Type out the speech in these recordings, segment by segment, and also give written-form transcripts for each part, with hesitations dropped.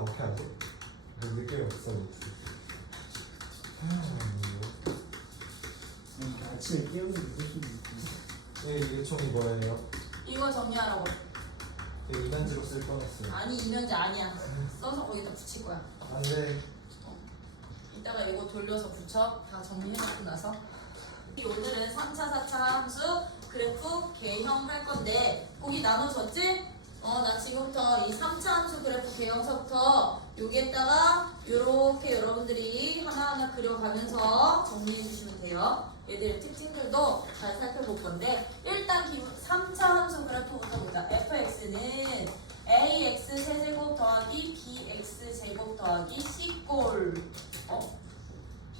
어떻게 하지? 느낌이 없어. 아침에 깨우는 게 무슨 이게 총이 뭐예요? 이거 정리하라고. 이면지로 쓸 뻔했어요. 아니 이면지 아니야. 써서 거기다 붙일 거야. 안 돼. 이따가 이거 돌려서 붙여. 다 정리해놓고 나서. 오늘은 3차, 4차 함수 그래프 개형 할 건데 거기 나눠줬지? 나 지금부터 이 3차 함수 그래프 개형서부터 여기에다가 요렇게 여러분들이 하나하나 그려가면서 정리해 주시면 돼요. 얘들의 특징들도 잘 살펴볼 건데 일단 3차 함수 그래프부터 보자. fx는 ax 세제곱 더하기 bx 제곱 더하기 c꼴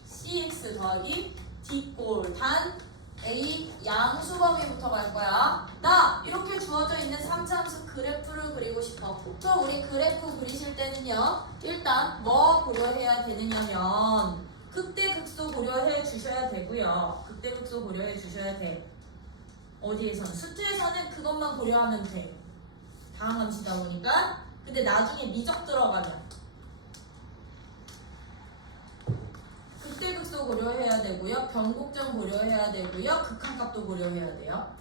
cx 더하기 d꼴 단 a 양수범위부터 갈 거야. 나 이렇게 주어져 있는 3차 함수 그래프를 그리고 싶어. 그럼 우리 그래프 그리실 때는요. 일단 뭐 고려해야 되느냐면 극대극소 고려해 주셔야 되고요. 극대극소 고려해 주셔야 돼. 어디에서는 수투에서는 그것만 고려하면 돼. 다항함수다 보니까. 근데 나중에 미적 들어가면 극대극소 고려해야 되고요. 변곡점 고려해야 되고요. 극한값도 고려해야 돼요.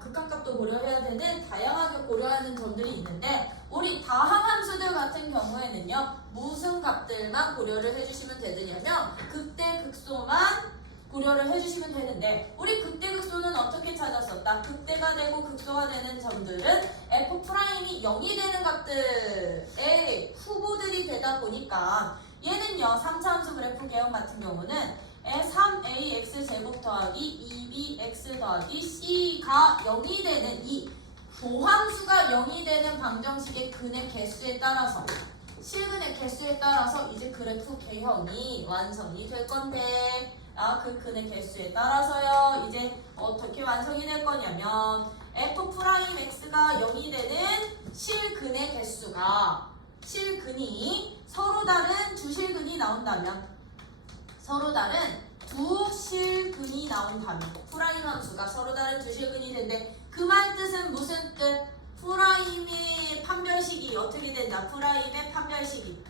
극한값도 고려해야 되는 다양하게 고려하는 점들이 있는데 우리 다항함수들 같은 경우에는요. 무슨 값들만 고려를 해주시면 되느냐면 극대극소만 고려를 해주시면 되는데 우리 극대극소는 어떻게 찾았었다? 극대가 되고 극소가 되는 점들은 F'이 0이 되는 값들의 후보들이 되다 보니까 얘는요 3차 함수 그래프 개형 같은 경우는 3ax 제곱 더하기 2bx 더하기 c가 0이 되는 이 도함수가 0이 되는 방정식의 근의 개수에 따라서 실근의 개수에 따라서 이제 그래프 개형이 완성이 될 건데 그 근의 개수에 따라서요 이제 어떻게 완성이 될 거냐면 f'x가 0이 되는 실근의 개수가 실근이 서로 다른 두 실근이 나온다면 프라임 함수가 서로 다른 두 실근이 된대. 그 말 뜻은 무슨 뜻? 프라임의 판별식이 어떻게 된다? 프라임의 판별식이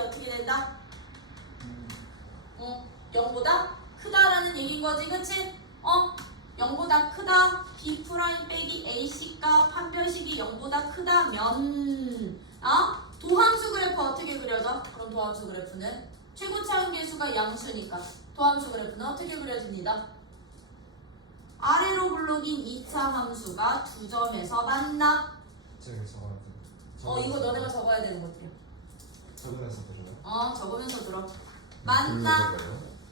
어떻게 된다? 0보다 크다라는 얘기인 거지, 그치? 0보다 크다. B 프라임 빼기 AC가 판별식이 0보다 크다면 도함수 그래프 어떻게 그려져? 그럼 도함수 그래프는 최고차원 계수가 양수니까 도함수 그래프는 어떻게 그려집니다? 아래로 블록인 2차 함수가 두 점에서 만나. 제가 적어야 돼. 이거 너네가 적어야 되는 것들이야. 적으면서 들어요. 적으면서 들어. 만나.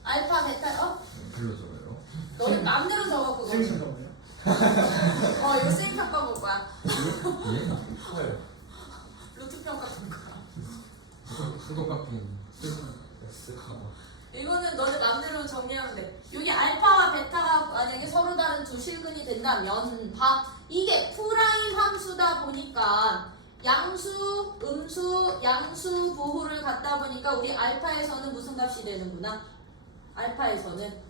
알파 베타 글로 적어요. 너네 맘대로 적어 그거. 생선 거예요? 이거 쌤 평가 볼 거야. 헐. 루트 평가 볼 거야. 수도 깎인. 이거는 너네 맘대로 정리하면 돼. 여기 알파와 베타가 만약에 서로 다른 두 실근이 된다면 이게 프라임 함수다 보니까 양수, 음수, 양수 부호를 갖다 보니까 우리 알파에서는 무슨 값이 되는구나? 알파에서는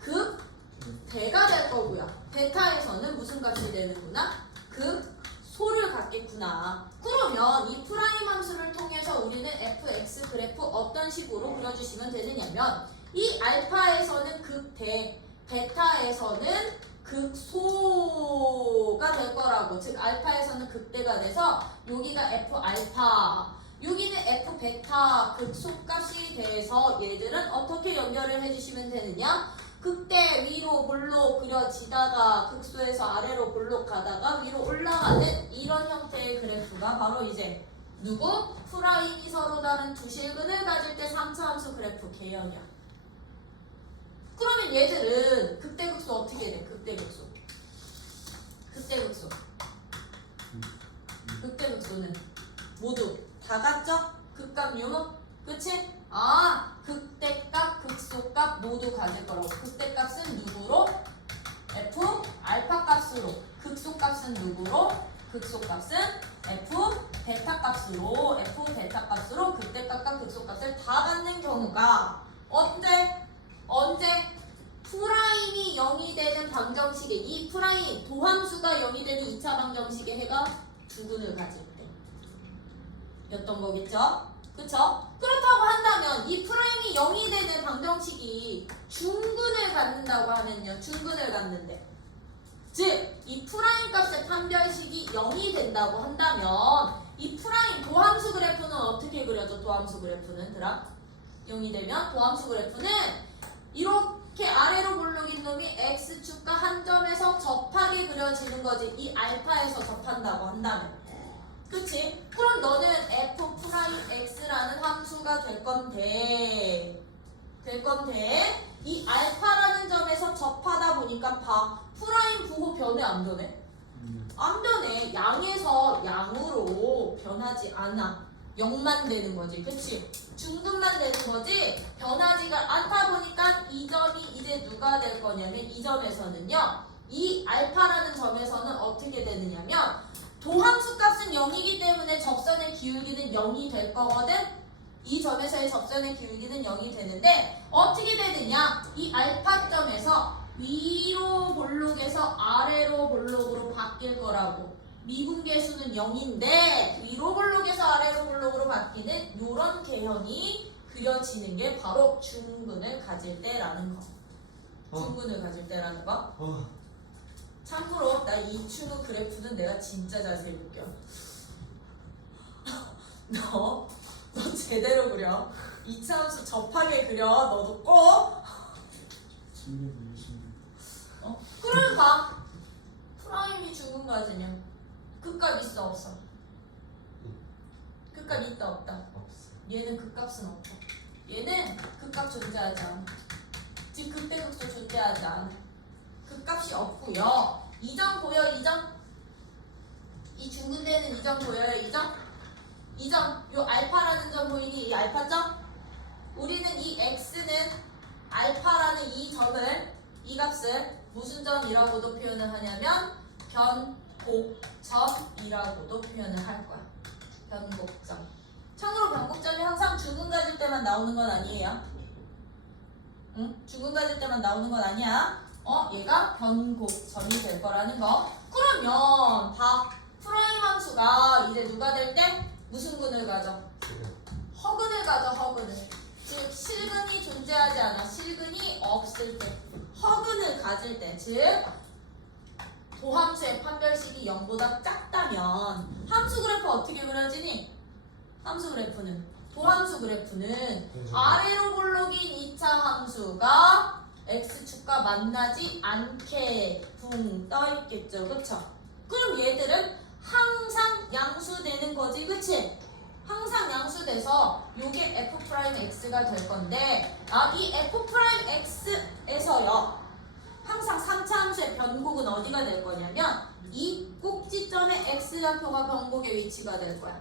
극대가 될 거고요. 베타에서는 무슨 값이 되는구나? 극소를 갖겠구나. 그러면 이 프라임 함수를 통해서 우리는 fx 그래프 어떤 식으로 그려주시면 되느냐면 이 알파에서는 극대, 베타에서는 극소가 될 거라고. 즉 알파에서는 극대가 돼서 여기가 f 알파, 여기는 f 베타 극소값이 돼서 얘들은 어떻게 연결을 해주시면 되느냐? 극대 위로 볼록 그려지다가 극소에서 아래로 볼록 가다가 위로 올라가는 이런 형태의 그래프가 바로 이제 누구? 프라임이 서로 다른 두 실근을 가질 때 3차 함수 그래프 개형이야. 그러면 얘들은 극대극소 어떻게 돼? 극대극소는 모두 다 같죠? 극값 유무? 그치? 극대값, 극소값 모두 가질 거라고. 극대값은 누구로? F 알파 값으로. 극소값은 누구로? 극소값은 F 베타 값으로. F 베타 값으로 극대값과 극소값을 다 갖는 경우가 언제? 프라임이 0이 되는 방정식에 이 프라임 도함수가 0이 되는 2차 방정식에 해가 두근을 가질 때 였던 거겠죠? 그쵸? 그렇다고 한다면 이 프라임이 0이 되는 방정식이 중근을 갖는다고 하면요. 중근을 갖는데 즉 이 프라임 값의 판별식이 0이 된다고 한다면 이 프라임 도함수 그래프는 어떻게 그려져? 도함수 그래프는 들아 0이 되면 도함수 그래프는 이렇게 아래로 볼록인 놈이 x축과 한 점에서 접하게 그려지는 거지. 이 알파에서 접한다고 한다면 그치? 그럼 너는 f'x라는 함수가 될 건데 이 알파라는 점에서 접하다 보니까 봐 프라임 부호 변해 안 변해? 안 변해. 양에서 양으로 변하지 않아. 0만 되는 거지. 그치? 중근만 되는 거지 변하지가 않다 보니까 이 점이 이제 누가 될 거냐면 이 점에서는요 이 알파라는 점에서는 어떻게 되느냐면 도함수 값은 0이기 때문에 접선의 기울기는 0이 될 거거든. 이 점에서의 접선의 기울기는 0이 되는데 어떻게 되느냐 이 알파점에서 위로 볼록에서 아래로 볼록으로 바뀔 거라고. 미분계수는 0인데 위로 볼록에서 아래로 볼록으로 바뀌는 이런 개형이 그려지는 게 바로 중근을 가질 때라는 거. 중근을 가질 때라는 거. 참고로 나 이 친구 그래프는 내가 진짜 자세히 볼게요. 너 제대로 그려. 이차함수 접하게 그려. 너도 꼭. 그러면 봐. 프라임이 중근 가지면 극값 있어 없어? 극값 있다 없다? 없어. 얘는 극값은 없어. 얘는 극값 존재하지 않아. 즉 극대극소 존재하지 않아. 극값이 없고요. 이 점 보여? 이 점? 이 중근되는 이 점 보여요? 이 점? 이 점, 요 알파라는 점 보이니? 이 알파점? 우리는 이 x는 알파라는 이 점을, 이 값을 무슨 점이라고도 표현을 하냐면 변곡점이라고도 표현을 할 거야. 변곡점. 참고로 변곡점이 항상 중근 가질 때만 나오는 건 아니에요. 응? 중근 가질 때만 나오는 건 아니야. 얘가 변곡점이 될 거라는 거. 그러면 봐. 프라임 함수가 이제 누가 될 때? 무슨 근을 가져? 허근을 가져. 허근을. 즉 실근이 존재하지 않아. 실근이 없을 때. 허근을 가질 때. 즉 도함수의 판별식이 0보다 작다면 함수 그래프 어떻게 그려지니? 함수 그래프는 도함수 그래프는 아래로 볼록인 2차 함수가 x축과 만나지 않게 붕 떠있겠죠. 그쵸? 그럼 얘들은 항상 양수되는 거지. 그치? 항상 양수돼서 요게 f'x가 될 건데 이 f'x에서요 항상 3차 함수의 변곡은 어디가 될 거냐면 이 꼭지점의 x좌표가 변곡의 위치가 될 거야.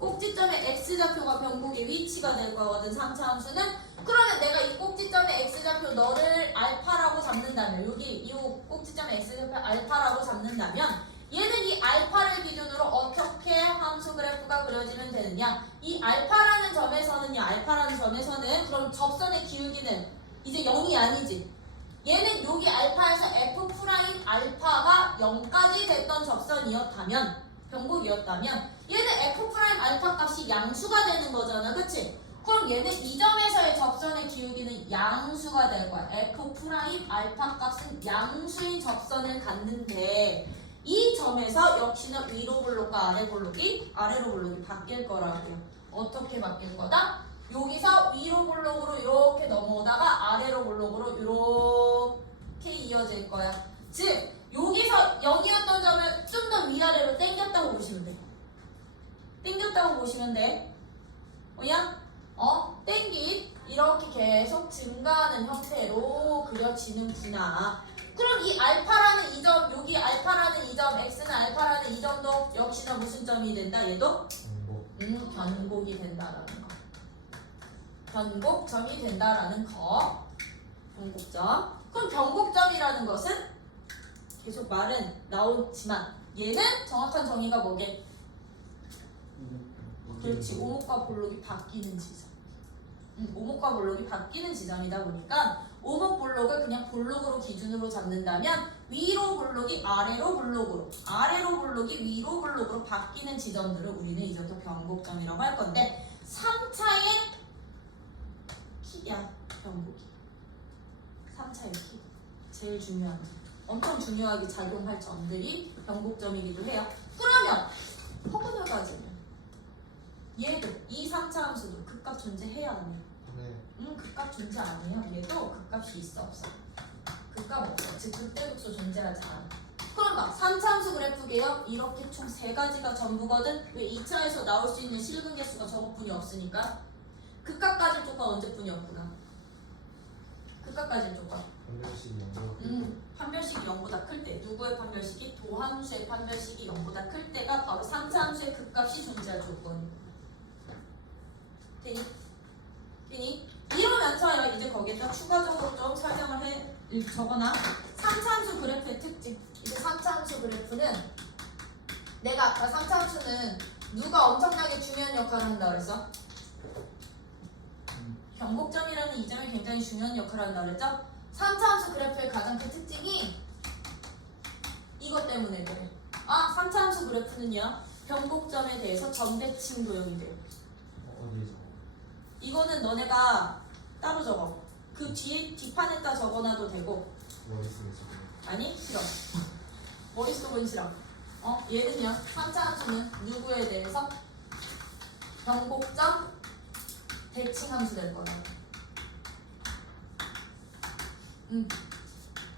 꼭지점의 x좌표가 변곡의 위치가 될 거거든. 3차 함수는. 그러면 내가 이 꼭지점의 x좌표 너를 알파라고 잡는다면 여기 이 꼭지점의 x좌표 알파라고 잡는다면 얘는 이 알파를 기준으로 어떻게 함수 그래프가 그려지면 되느냐. 이 알파라는 점에서는요. 알파라는 점에서는 그럼 접선의 기울기는 이제 0이 아니지. 얘는 여기 알파에서 f 프라임 알파가 0까지 됐던 접선이었다면 변곡이었다면 얘는 f 프라임 알파 값이 양수가 되는 거잖아. 그치? 그럼 얘는 이 점에서의 접선의 기울기는 양수가 될 거야. f 프라임 알파 값은 양수인 접선을 갖는데 이 점에서 역시나 위로 볼록과 아래로 볼록이 바뀔 거라고요. 어떻게 바뀌는 거다? 여기서 위로 볼록으로 이렇게 넘어오다가 아래로 볼록으로 이렇게 이어질 거야. 즉 여기서 0이었던 점을 좀 더 위아래로 당겼다고 보시면 돼. 당겼다고 보시면 돼. 뭐야? 당긴 이렇게 계속 증가하는 형태로 그려지는구나. 그럼 이 알파라는 이 점, 여기 알파라는 이 점, x는 알파라는 이 점도 역시나 무슨 점이 된다? 얘도? 변곡이 된다라는 거. 변곡점이 된다라는 거. 변곡점. 그럼 변곡점이라는 것은 계속 말은 나오지만 얘는 정확한 정의가 뭐게? 그렇지. 오목과 볼록이 바뀌는 지점. 오목과 볼록이 바뀌는 지점이다 보니까 오목 블록을 그냥 블록으로 기준으로 잡는다면 위로 블록이 아래로 블록으로, 아래로 블록이 위로 블록으로 바뀌는 지점들을 우리는 이제부터 변곡점이라고 할 건데 3차의 킥이야, 변곡이. 3차의 킥. 제일 중요한 점. 엄청 중요하게 작용할 점들이 변곡점이기도 해요. 그러면 허근을 가지면 얘도 이 3차 함수도 극값 존재해야 하네요. 네. 극값 존재 안 해요. 얘도 극값이 있어 없어? 극값 없어. 즉 극대극소 존재하지 않아. 그럼 막 3차 함수 그래프게요. 이렇게 총 3가지가 전부거든. 왜 2차에서 나올 수 있는 실근 개수가 저것뿐이 없으니까. 극값 가질 조건 언제뿐이었구나. 극값 가질 조건. 판별식이 영어. 판별식이 0보다 클 때. 누구의 판별식이? 도함수의 판별식이 0보다 클 때가 바로 3차 함수의 극값이 존재할 조건이구나. 되니? 되니? 이러면서 이제 거기에다 추가적으로 좀 설명을 해 적어놔. 3차 함수 그래프의 특징. 이제 3차 함수 그래프는 내가 아까 3차 함수는 누가 엄청나게 중요한 역할을 한다 그랬어? 변곡점이라는 이 점이 굉장히 중요한 역할을 한다 그랬죠? 3차 함수 그래프의 가장 큰 특징이 이것 때문에 그래. 3차 함수 그래프는요. 변곡점에 대해서 점대칭 도형이 돼요. 어디에 적어? 이거는 너네가 따로 적어. 그 뒤에 뒷판에다 적어놔도 되고. 머릿속에 적어. 아니 싫어. 머릿속은 싫어. 얘는요. 3차 함수는 누구에 대해서 변곡점 대칭 함수 될 거예요.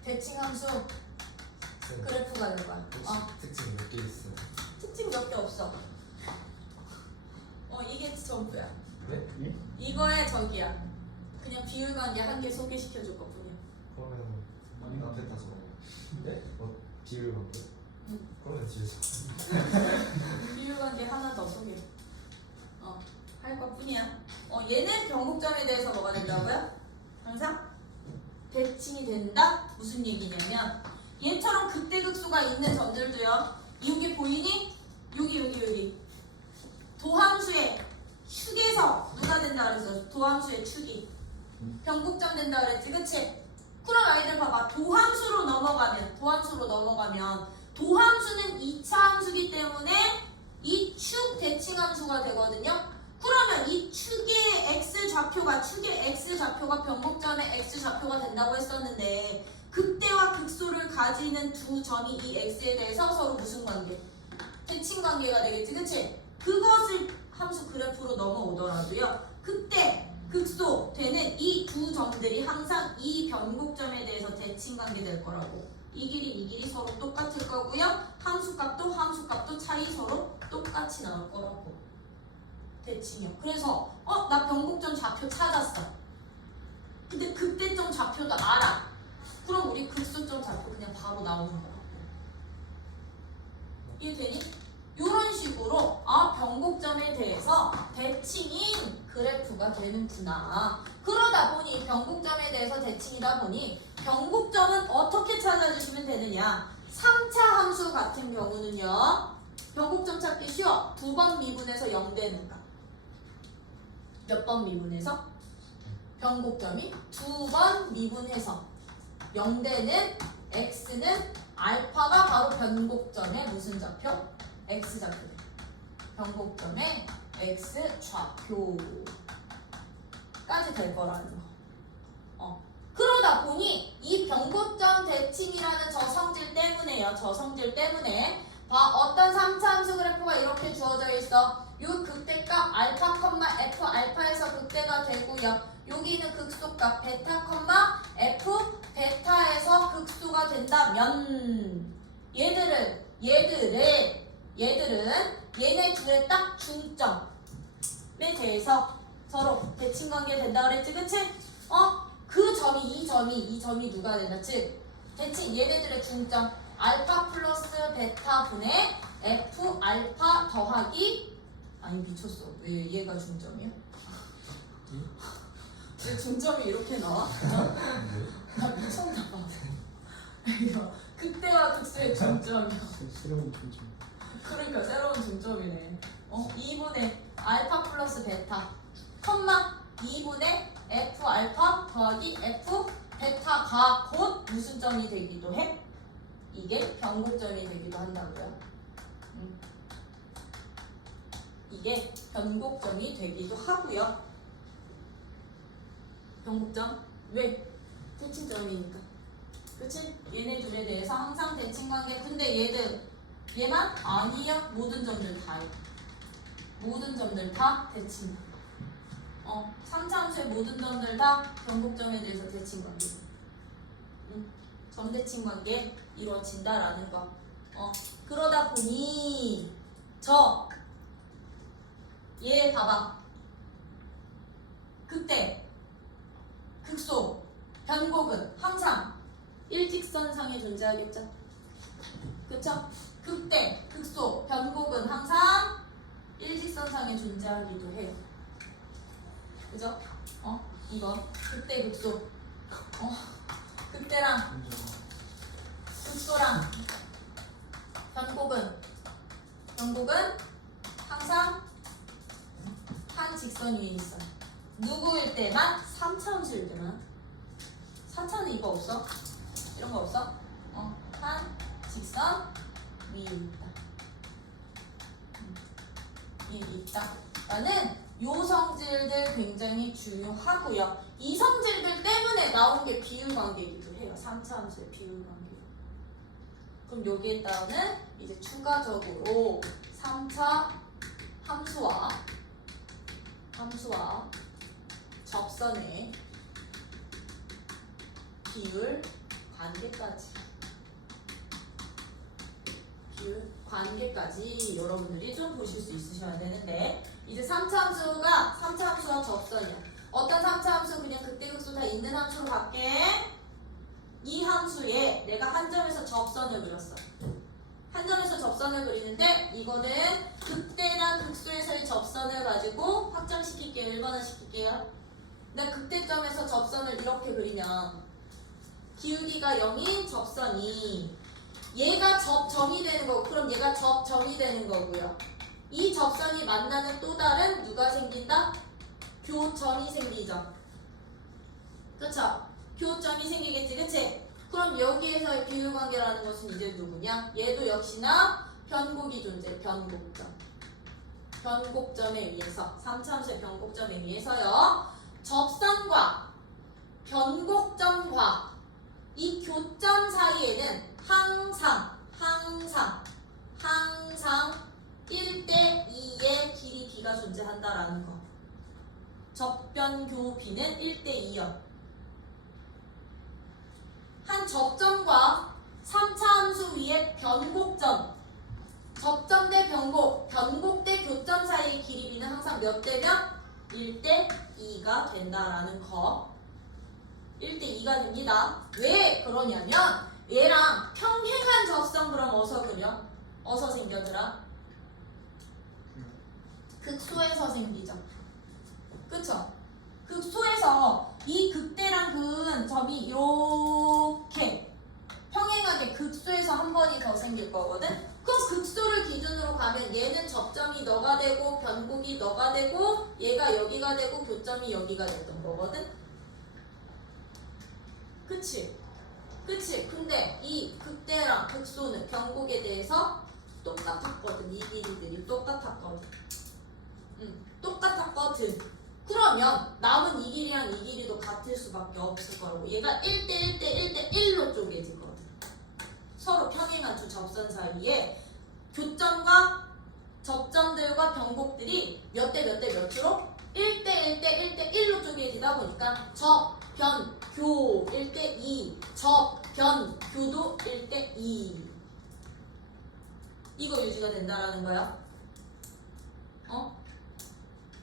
대칭 함수 그래프가 될 거야. 특징이 몇 개 있어요? 특징 몇 개 없어. 이게 전부야. 네? 이거의 저기야. 그냥 비율 관계 한 개 소개시켜 줄 것뿐이야. 그러면 많이 앞에 다 적어요. 네? 비율 관계? 응. 그러면 뒤에 적어. 비율 관계 하나 더 소개. 할 것뿐이야. 얘는 변곡점에 대해서 뭐가 된다고요? 항상 대칭이 된다? 무슨 얘기냐면 얘처럼 극대극소가 있는 점들도요. 여기 보이니? 여기 도함수의 축에서 누가 된다 그랬어? 도함수의 축이 변곡점 된다 그랬지, 그치? 그럼 아이들 봐봐. 도함수로 넘어가면 도함수는 2차 함수기 때문에 이 축 대칭 함수가 되거든요. 그러면 이 축의 x좌표가 변곡점의 x좌표가 된다고 했었는데 극대와 극소를 가지는 두 점이 이 x에 대해서 서로 무슨 관계? 대칭 관계가 되겠지, 그치? 그것을 함수 그래프로 넘어오더라도요. 극대, 극소 되는 이 두 점들이 항상 이 변곡점에 대해서 대칭 관계 될 거라고. 이 길이 서로 똑같을 거고요. 함수값도 차이 서로 똑같이 나올 거라고. 대칭이요. 그래서 나 변곡점 좌표 찾았어. 근데 극대점 좌표도 알아. 그럼 우리 극소점 좌표 그냥 바로 나오는 거라고. 이해되니? 이런 식으로 변곡점에 대해서 대칭인 그래프가 되는구나. 그러다 보니 변곡점에 대해서 대칭이다 보니 변곡점은 어떻게 찾아주시면 되느냐. 3차 함수 같은 경우는요. 변곡점 찾기 쉬워. 2번 미분해서 0 되는 거. 몇 번 미분해서? 변곡점이 2번 미분해서 0 되는 x는 알파가 바로 변곡점의 무슨 좌표? x좌표. 변곡점의 x좌표까지 될 거라는 거. 그러다 보니 이 변곡점 대칭이라는 저 성질 때문에요. 어떤 3차 함수 그래프가 이렇게 주어져 있어. 요 극대값 알파, f 알파에서 극대가 되고요. 여기 있는 극소값 베타, f 베타에서 극소가 된다면 얘들은 얘네 둘의 딱 중점에 대해서 서로 대칭 관계 된다 그랬지, 그치? 그 점이 이 점이 누가 된다? 즉 대칭 얘네들의 중점 알파 플러스 베타 분의 f 알파 더하기 아니 미쳤어. 왜 얘가 중점이야? 왜 중점이 이렇게 나와? 나 미쳤나봐. 이거 극대와 극소의 중점이야. 새로운 중점. 그러니까 새로운 중점이네. 2분의 알파 플러스 베타, 2분의 f 알파 더하기 f 가 곧 무슨 점이 되기도 해? 이게 변곡점이 되기도 한다고요. 이게 변곡점이 되기도 하고요. 변곡점? 왜? 대칭점이니까. 그치? 얘네 둘에 대해서 항상 대칭관계. 근데 얘만? 아니야. 모든 점들 다요. 모든 점들 다 대칭. 3차함수의 모든 점들 다 변곡점에 대해서 대칭관계. 점대칭관계 이루어진다라는 거. 그러다 보니 얘 봐봐. 그때 극소 변곡은 항상 일직선상에 존재하겠죠. 그쵸? 그때 극소 변곡은 항상 일직선상에 존재하기도 해요. 그죠? 이거 그때 극소 그때랑 극소랑 변곡은 항상 한 직선 위에 있어. 누구일 때만? 3차함수일 때만. 4차는 이거 없어? 이런 거 없어? 한 직선 위에 있다. 위에 있다. 라는 요 성질들 굉장히 중요하고요. 이 성질들 때문에 나온 게 비율관계이기도 해요. 3차함수의 비율관계. 그럼 여기에 따르는 이제 추가적으로 3차 함수와 접선의 비율 관계까지 여러분들이 좀 보실 수 있으셔야 되는데, 이제 3차 함수와 접선이야. 어떤 3차 함수? 그냥 극대극소 다 있는 함수로 갈게. 이 함수에 내가 한 점에서 접선을 그렸어. 한 점에서 접선을 그리는데 이거는 극대나 극소에서의 접선을 가지고 확장시킬게요. 일반화시킬게요. 내가 극대점에서 접선을 이렇게 그리면 기울기가 0인 접선이 얘가 접점이 되는 거고, 그럼 얘가 접점이 되는 거고요. 이 접선이 만나는 또 다른 누가 생긴다? 교점이 생기죠. 그쵸? 교점이 생기겠지, 그치? 그럼 여기에서의 비율관계라는 것은 이제 누구냐? 얘도 역시나 변곡이 존재, 변곡점에 의해서, 3차함수의 변곡점에 의해서요. 접선과 변곡점과 이 교점 사이에는 항상 1대2의 길이 b가 존재한다라는 거. 접변교 b는 1대2요. 한 접점과 3차 함수 위에 변곡점, 접점 대 변곡 대 교점 사이의 길이 b는 항상 몇 대면? 1대2가 된다라는 거. 1대2가 됩니다. 왜 그러냐면 얘랑 평행한 접선 그럼 어디서 그려? 어디서 생겨더라? 극소에서 생기죠. 그쵸? 극소에서 이 극대랑 그 점이 이렇게 평행하게 극소에서 한 번이 더 생길 거거든? 그럼 극소를 기준으로 가면 얘는 접점이 너가 되고 변곡이 너가 되고 얘가 여기가 되고 교점이 여기가 됐던 거거든? 그치? 근데 이 극대랑 극소는 변곡에 대해서 똑같았거든. 이 길이들이 똑같았거든. 똑같았거든. 그러면 남은 이 길이랑 이 길이도 같을 수밖에 없을 거라고. 얘가 1대1로 쪼개지거든. 서로 평행한 두 접선 사이에 교점과 접점들과 변곡들이 몇 대 몇으로? 1대1로 쪼개지다 보니까 접, 변, 교 1대2, 접, 변, 교도 1대2. 이거 유지가 된다라는 거야.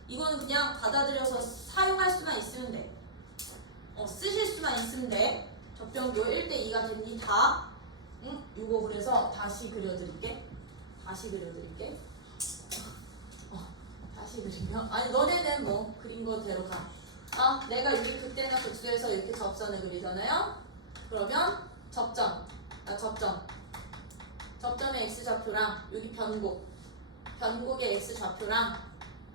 이거는 그냥 받아들여서 사용할 수만 있으면 돼. 쓰실 수만 있으면 돼. 접변교 1대2가 됩니다. 이거 그래서 다시 그려드릴게. 다시 그리면, 아니 너네는 뭐 그린 거대로 가. 내가 여기 극대나 극소에서 이렇게 접선을 그리잖아요. 그러면 접점의 x좌표랑 여기 변곡의 x좌표랑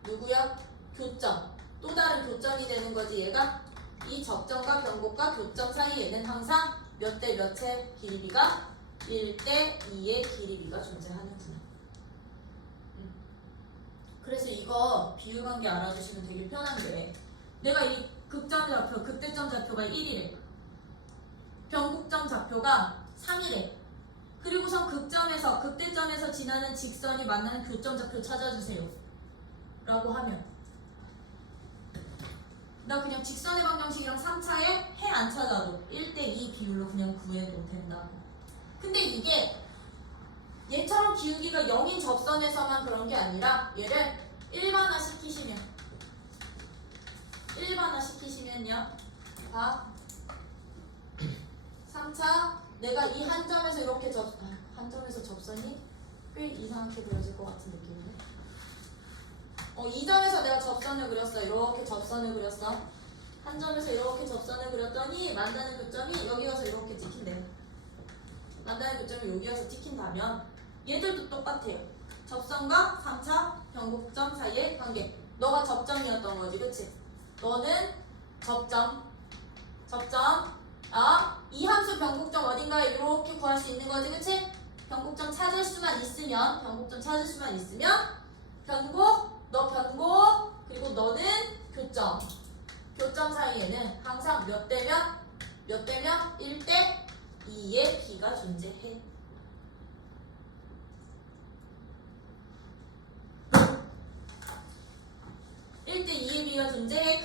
누구야? 교점. 또 다른 교점이 되는 거지 얘가. 이 접점과 변곡과 교점 사이에는 항상 몇 대 몇의 길이비가 1대 2의 길이비가 존재하는구나. 그래서 이거 비율관계 알아두시면 되게 편한 게 내가 이 극점 좌표, 극대점 좌표가 1이래. 변곡점 좌표가 3이래. 그리고선 극점에서 극대점에서 지나는 직선이 만나는 교점 좌표 찾아주세요. 라고 하면 나 그냥 직선의 방정식이랑 3차에 해 안 찾아도 1대2 비율로 그냥 구해도 된다고. 근데 이게 얘처럼 기울기가 0인 접선에서만 그런 게 아니라 얘를 일반화시키시면요. 봐. 3차 내가 이 한 점에서 이렇게 한 점에서 접선이 꽤 이상하게 그려질 것 같은 느낌이네. 이 점에서 내가 접선을 그렸어. 이렇게 접선을 그렸어. 한 점에서 이렇게 접선을 그렸더니 만나는 교점이 여기 가서 이렇게 찍힌대. 만나는 교점이 여기 가서 찍힌다면 얘들도 똑같아요. 접선과 3차 변곡점 사이의 관계. 너가 접점이었던 거지, 그치? 너는 접점. 이 함수 변곡점 어딘가에 이렇게 구할 수 있는 거지, 그치? 변곡점 찾을 수만 있으면 변곡, 너 변곡, 그리고 너는 교점 사이에는 항상 몇 대면 1대 2의 비가 존재해.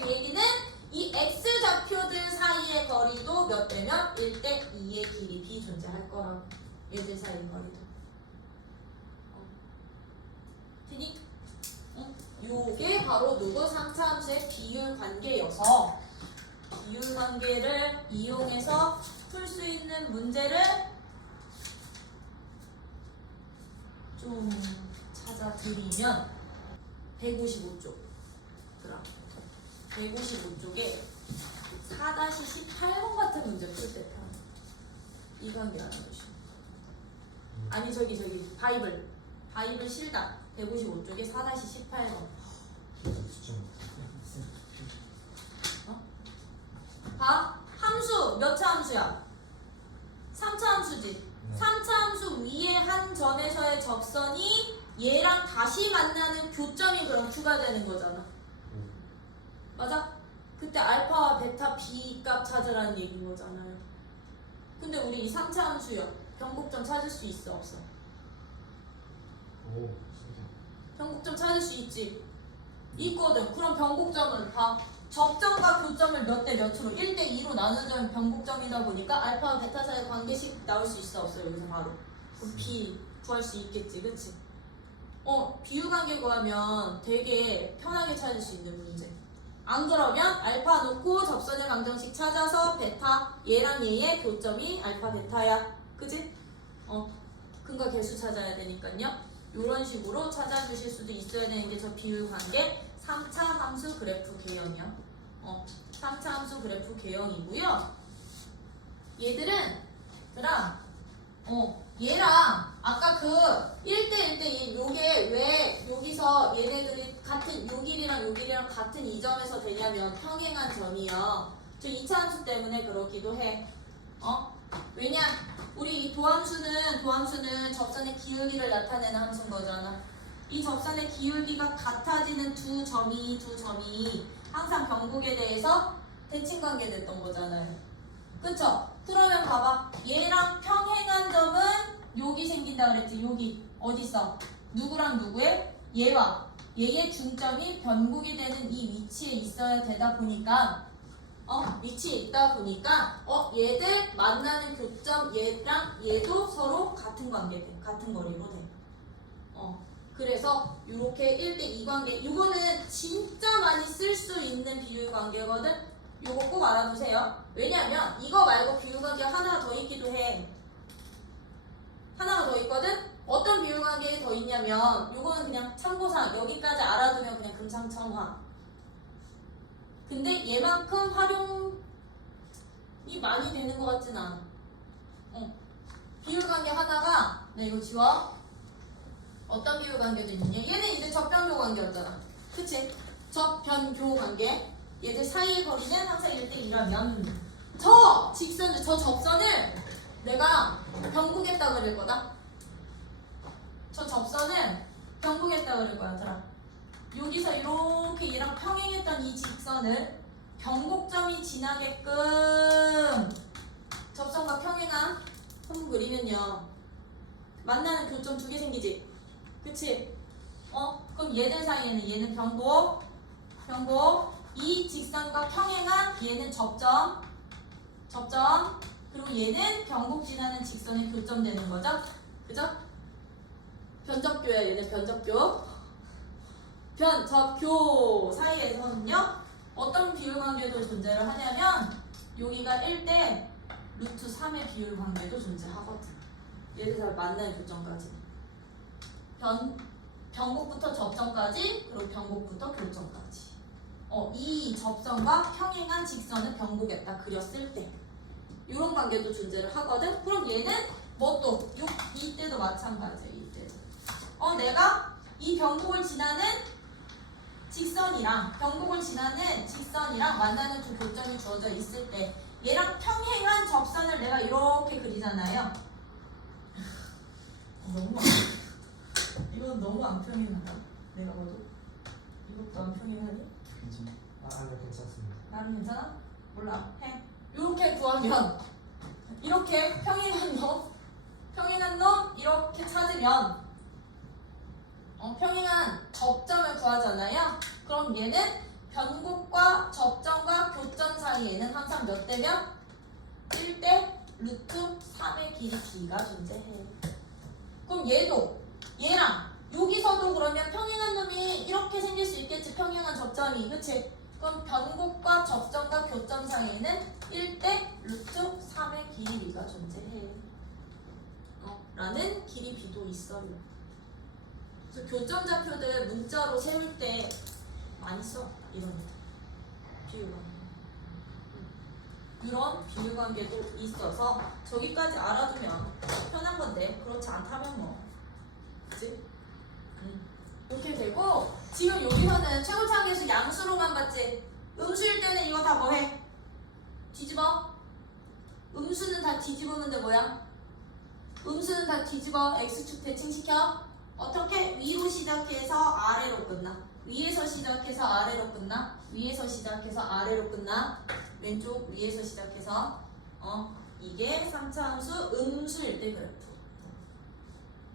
그 얘기는 이 x좌표들 사이의 거리도 몇 대면 1대 2의 길이 b 존재할 거라고. 얘들 사이의 거리도. 되니? 요게 바로 누구 3차 함수의 비율 관계여서 비율 관계를 이용해서 풀 수 있는 문제를 좀 찾아드리면 155쪽. 155쪽에 4-18번 같은 문제 풀 때 이 관계 알아두시면. 아니 저기 바이블 실답 155쪽에 4-18번. 봐. 함수 몇 차 함수야? 3차 함수지. 3차 함수 위에 한 점에서의 접선이 얘랑 다시 만나는 교점이 그럼 추가되는 거잖아. 맞아? 그때 알파와 베타 B 값 찾으라는 얘기인 거잖아요. 근데 우리 이 3차 함수요. 변곡점 찾을 수 있어 없어? 오, 진짜. 변곡점 찾을 수 있지. 있거든. 그럼 변곡점은 봐. 접점과 교점을 몇 대 몇으로 1대 2로 나누면 변곡점이다 보니까 알파와 베타 사이 관계식 나올 수 있어 없어? 여기서 바로. 그럼 B 구할 수 있겠지, 그치? 비율 관계 구하면 되게 편하게 찾을 수 있는 문제. 안 그러면 알파 놓고 접선의 방정식 찾아서 베타 얘랑 얘의 교점이 알파 베타야. 그치? 근과 개수 찾아야 되니까요. 이런 식으로 찾아주실 수도 있어야 되는 게 저 비율 관계 3차 함수 그래프 개형이요. 3차 함수 그래프 개형이고요. 얘들은 얘랑 아까 그 1대 1대 요게 왜 여기서 얘네들이 같은 요 길이랑 같은 이 점에서 되냐면 평행한 점이요. 저 2차 함수 때문에 그렇기도 해. 왜냐? 우리 이 도함수는 접선의 기울기를 나타내는 함수인 거잖아. 이 접선의 기울기가 같아지는 두 점이 항상 변곡에 대해서 대칭관계 됐던 거잖아요. 그쵸? 그러면 봐봐. 얘랑 평행한 점은 여기 생긴다 그랬지. 여기 어딨어? 누구랑 누구의? 얘와 얘의 중점이 변곡이 되는 이 위치에 있어야 되다 보니까 위치에 있다 보니까 얘들 만나는 교점 얘랑 얘도 서로 같은 관계 돼. 같은 거리로 돼. 그래서 이렇게 1대2 관계 이거는 진짜 많이 쓸 수 있는 비율 관계거든. 요거 꼭 알아두세요. 왜냐면 이거 말고 비율 관계 하나가 더 있기도 해. 하나가 더 있거든. 어떤 비율 관계가 더 있냐면 요거는 그냥 참고상 여기까지 알아두면 그냥 금상첨화. 근데 얘만큼 활용이 많이 되는 것 같진 않아. 비율 관계 하나가 이거 지워. 어떤 비율 관계도 있냐? 얘는 이제 접변교 관계였잖아. 그치? 접변교 관계. 얘들 사이의 거리는 항상 1대2라면 저 직선을, 저 접선을 내가 변곡했다 그릴 거다. 저 접선을 변곡했다 그릴 거야, 얘들아. 여기서 이렇게 얘랑 평행했던 이 직선을 변곡점이 지나게끔 접선과 평행한 선 그리면요. 만나는 교점 2개 생기지? 그치? 그럼 얘들 사이에는 얘는 변곡, 이 직선과 평행한 얘는 접점, 그리고 얘는 변곡 지나는 직선의 교점 되는 거죠? 그죠? 변접교야, 얘는 변접교. 변접교 사이에서는요, 어떤 비율 관계도 존재를 하냐면, 여기가 1대 루트 3의 비율 관계도 존재하거든. 얘들 다 만나는 교점까지. 변곡부터 접점까지, 그리고 변곡부터 교점까지. 이 접선과 평행한 직선을 변곡했다 그렸을 때 이런 관계도 존재를 하거든. 그럼 얘는 뭐 또 이때도 마찬가지야. 이때도 내가 이 변곡을 지나는 직선이랑 만나는 두 교점이 주어져 있을 때 얘랑 평행한 접선을 내가 이렇게 그리잖아요. 이건 너무 안 평행하다. 내가 봐도 이것도 안 평행하니? 네, 괜찮습니다. 나는 괜찮아? 몰라. 해. 이렇게 구하면 이렇게 평행한 놈 이렇게 찾으면 평행한 접점을 구하잖아요. 그럼 얘는 변곡과 접점과 교점 사이에는 항상 몇 대면? 1대 루트 3의 길이 b가 존재해. 그럼 얘랑 여기서도 그러면 평행한 놈이 이렇게 생길 수 있겠지. 평행한 접점이. 그치? 그럼 변곡과 접점과 교점 사이에는 1대 루트 3의 길이 b가 존재해. 라는 길이 b도 있어요. 그래서 교점 좌표들 문자로 세울 때 많이 써. 이런 비율관계. 이런 비율관계도 있어서 저기까지 알아두면 편한 건데 그렇지 않다면 뭐. 그치? 이렇게 되고 지금 여기서는 최고차항에서 양수로만 봤지. 음수일 때는 이거 다 뭐해? 뒤집어. 음수는 다 뒤집으는데 뭐야? 음수는 다 뒤집어. x축 대칭시켜. 어떻게? 위로 시작해서 아래로 끝나. 위에서 시작해서 아래로 끝나. 위에서 시작해서 아래로 끝나. 왼쪽 위에서 시작해서 이게 3차 함수 음수일 때 그래프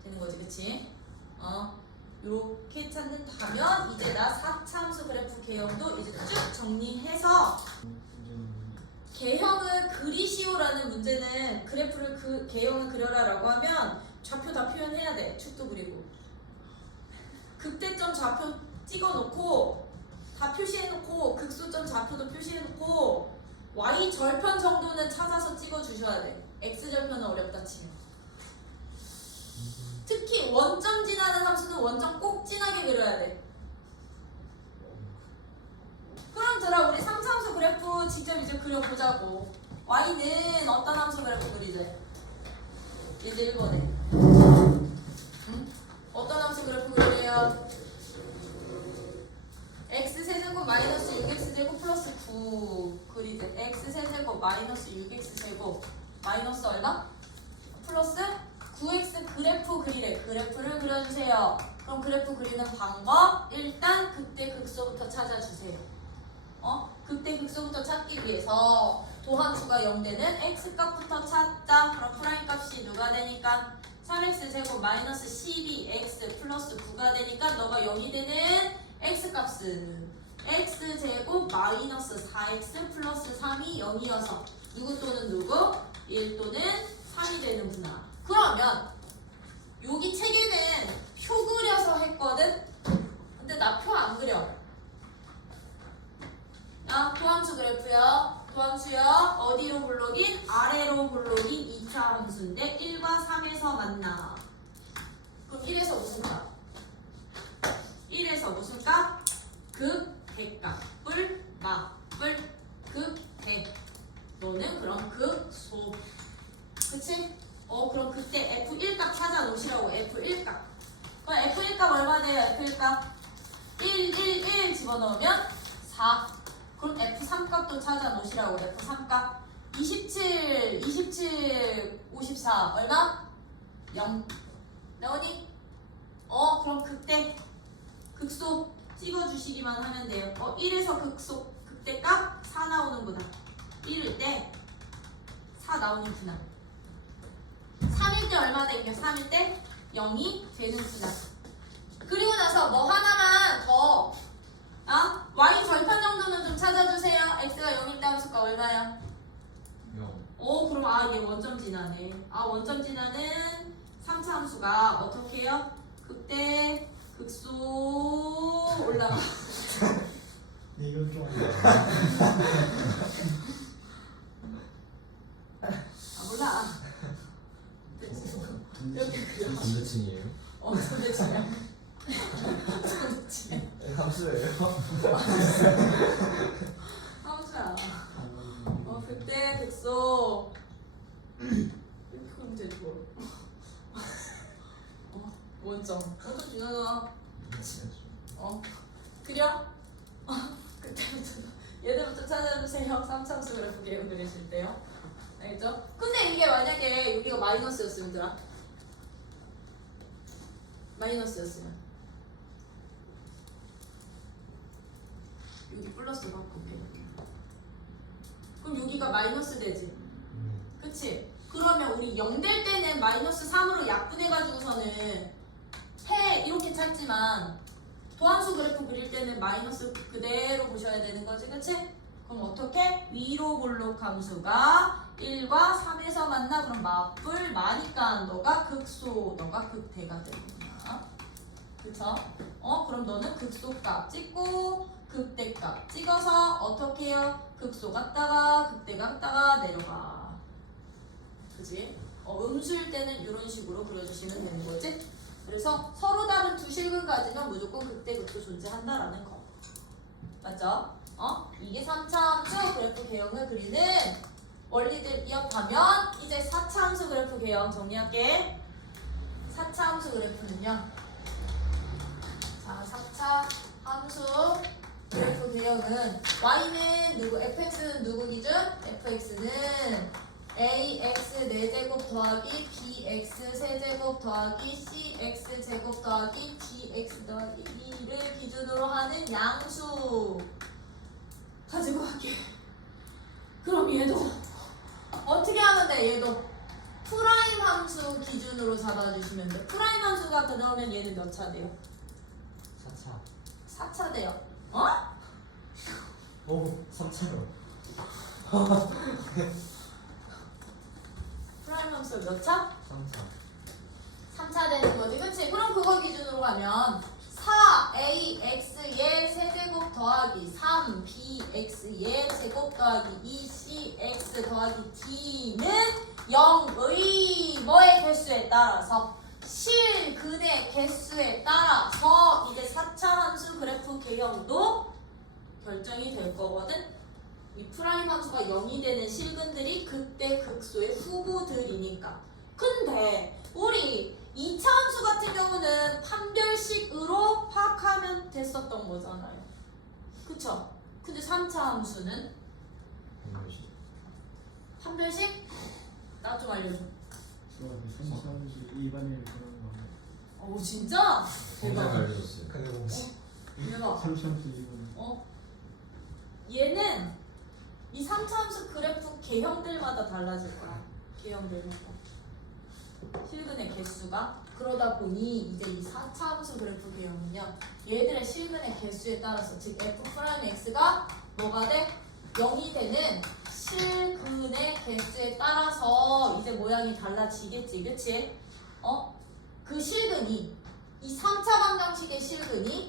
되는 거지. 그치? 요렇게 찾는다면 이제 나 4차 함수 그래프 개형도 이제 쭉 정리해서 개형을 그리시오라는 문제는 그래프를 개형을 그려라라고 하면 좌표 다 표현해야 돼. 축도 그리고 극대점 좌표 찍어놓고 다 표시해놓고 극소점 좌표도 표시해놓고 y 절편 정도는 찾아서 찍어주셔야 돼. x 절편은 어렵다 치면. 특히 원점 지나는 함수는 원점 꼭 진하게 그려야 돼. 그럼 들어 우리 3차 함수 그래프 직접 이제 그려보자고. y는 어떤 함수 그래프 그리지? 얘들 1번에 어떤 함수 그래프 그려요? x세제곱 마이너스 6x제곱 플러스 9 그리지. x세제곱 마이너스 6x제곱 마이너스 얼마? 플러스 9x 그래프 그리래. 그래프를 그려주세요. 그럼 그래프 그리는 방법 일단 극대 극소부터 찾아주세요. 극대 극소부터 찾기 위해서 도함수가 0되는 x값부터 찾자. 그럼 프라임 값이 누가 되니까 3x제곱 마이너스 12x 플러스 9가 되니까 너가 0이 되는 x값은 x제곱 마이너스 4x 플러스 3이 0이어서 누구 또는 누구? 1 또는 3이 되는구나. 그러면 여기 책에는 표 그려서 했거든? 근데 나 표 안 그려. 도함수 그래프요. 도함수요. 어디로 블록인? 아래로 블록인 2차 함수인데 1과 3에서 만나. 그럼 1에서 무슨 값? 1에서 무슨 값? 극대값을 막을 극대 또는 그런 극소. 그치? 그럼 그때 F1 값 찾아 놓으시라고. F1 값. 그럼 F1 값 얼마 돼요? F1 값 1, 1, 1 집어넣으면 4. 그럼 F3 값도 찾아 놓으시라고. F3 값 27, 54 얼마? 0 나오니? 그럼 그때 극소 찍어주시기만 하면 돼요. 1에서 극대값 4 나오는구나. 1일 때 4 나오는구나. 3일 때 얼마 되냐? 3일 때 0이 되는구나. 그리고 나서 뭐 하나만 더 y 절편 정도는 좀 찾아주세요. x가 0일 때 함수가 얼마야? 0. 그럼 얘 원점 진화네. 원점 진화는 3차 함수가 어떻게 해요? 극대 극소 올라가. 네, 이건 좀 몰라. 여기 그려. 반대층이에요? 도대체야. 도대체. 함수예요. 함수야. 극대 극소. 이렇게 그러면 되죠. 원점 진화가. 그려? 그때부터 얘들부터 찾아주세요. 3차함수 그래프 개형 그리실 때요. 알겠죠? 근데 이게 만약에 여기가 마이너스였으면 얘들아, 마이너스였으면 여기 플러스 바꿀게. 그럼 여기가 마이너스 되지, 그치? 그러면 우리 0 될 때는 마이너스 3으로 약분해가지고서는 해 이렇게 찾지만 도함수 그래프 그릴 때는 마이너스 그대로 보셔야 되는 거지, 그치? 그럼 어떻게? 위로 볼록 함수가 1과 3에서 만나. 그럼 맞불 마니까 너가 극소, 너가 극대가 되는구나. 그쵸? 그럼 너는 극소값 찍고 극대값 찍어서 어떻게 해요? 극소 갔다가 극대 갔다가 내려가. 그치? 음수일 때는 이런 식으로 그려주시면 되는 거지? 그래서 서로 다른 두 실근 가지면 무조건 극대 극소 존재한다라는 거. 맞죠? 이게 3차 함수 그래프 개형을 그리는 원리들 이어가면 이제 4차 함수 그래프 개형 정리할게. 4차 함수 그래프는요. 자, 4차 함수 그래프 개형은 y는 누구? fx는 누구 기준? fx는 ax 4제곱 더하기 bx 세제곱 더하기 cx 제곱 더하기 dx 더하기 2를 기준으로 하는 양수 가지고 갈게. 그럼 얘도 어떻게 하는데? 얘도 프라임 함수 기준으로 잡아주시면 돼. 프라임 함수가 그러면 얘는 몇 차 돼요? 4차. 4차 돼요. 오, 3차로. 프라임 함수 몇 차? 3차. 3차 되는 거지, 그치? 그럼 그거 기준으로 가면 4ax의 세제곱 더하기 3bx의 제곱 더하기 2cx 더하기 d는 0의 뭐의 개수에 따라서 실근의 개수에 따라서 이제 4차 함수 그래프 개형도 결정이 될 거거든. 이 프라임 함수가 0이 되는 실근들이 극대 극소의 후보들이니까. 근데 우리 2차 함수 같은 경우는 판별식으로 파악하면 됐었던 거잖아요. 그쵸? 근데 3차 함수는 판별식? 나 좀 알려줘. 일반인 그런 거. 진짜? 굉장히 대박. 알려줬어요. 근데 뭐 대박. 3차함수 일반. 얘는 이 3차 함수 그래프 개형들마다 달라질 거야. 개형들마다. 실근의 개수가. 그러다 보니 이제 이 4차 함수 그래프 개형은요, 얘들의 실근의 개수에 따라서, 즉 f'x가 뭐가 돼? 0이 되는 실근의 개수에 따라서 이제 모양이 달라지겠지, 그치? 그 실근이, 이 3차 방정식의 실근이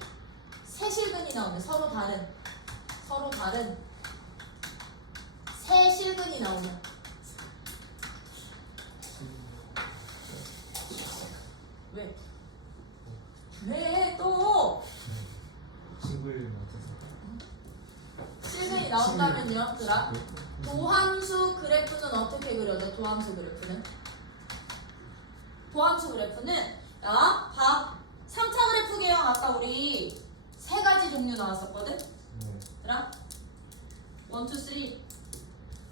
세 실근이 나오면 서로 다른 세 실근이 나오면 왜? 왜 또 친구를 맡아서. 실근이 나온다면요, 얘들아? 도함수 그래프는 어떻게 그려져? 도함수 그래프는 야, 봐. 3차 그래프 개형 아까 우리 세 가지 종류 나왔었거든? 네. 얘들아? 1, 2, 3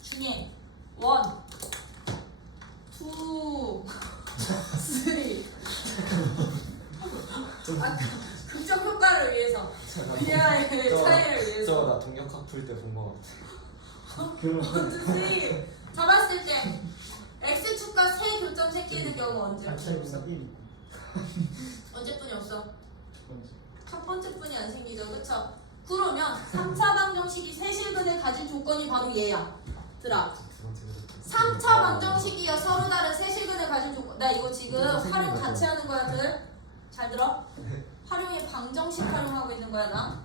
중에 1, 2, 3 극적 효과를 위해서 미아의 차이를 위해서 저나 동력학 풀 때 본 거 같아. 1, 2, 3 잡았을 때 X축과 세 교점 생기는 경우 언제뿐이 없어? 언제뿐이 없어? 첫 번째뿐이 안 생기죠, 그쵸? 그러면 3차 방정식이 세실근을 가질 조건이 바로 얘야. 들아. 두 번째 그랬죠. 3차 방정식이요 서로 다른 세실근을 가진 조건. 나 이거 지금 활용 같이 하는 거야, 들. 잘 들어? 활용의 방정식 활용하고 있는 거야, 나.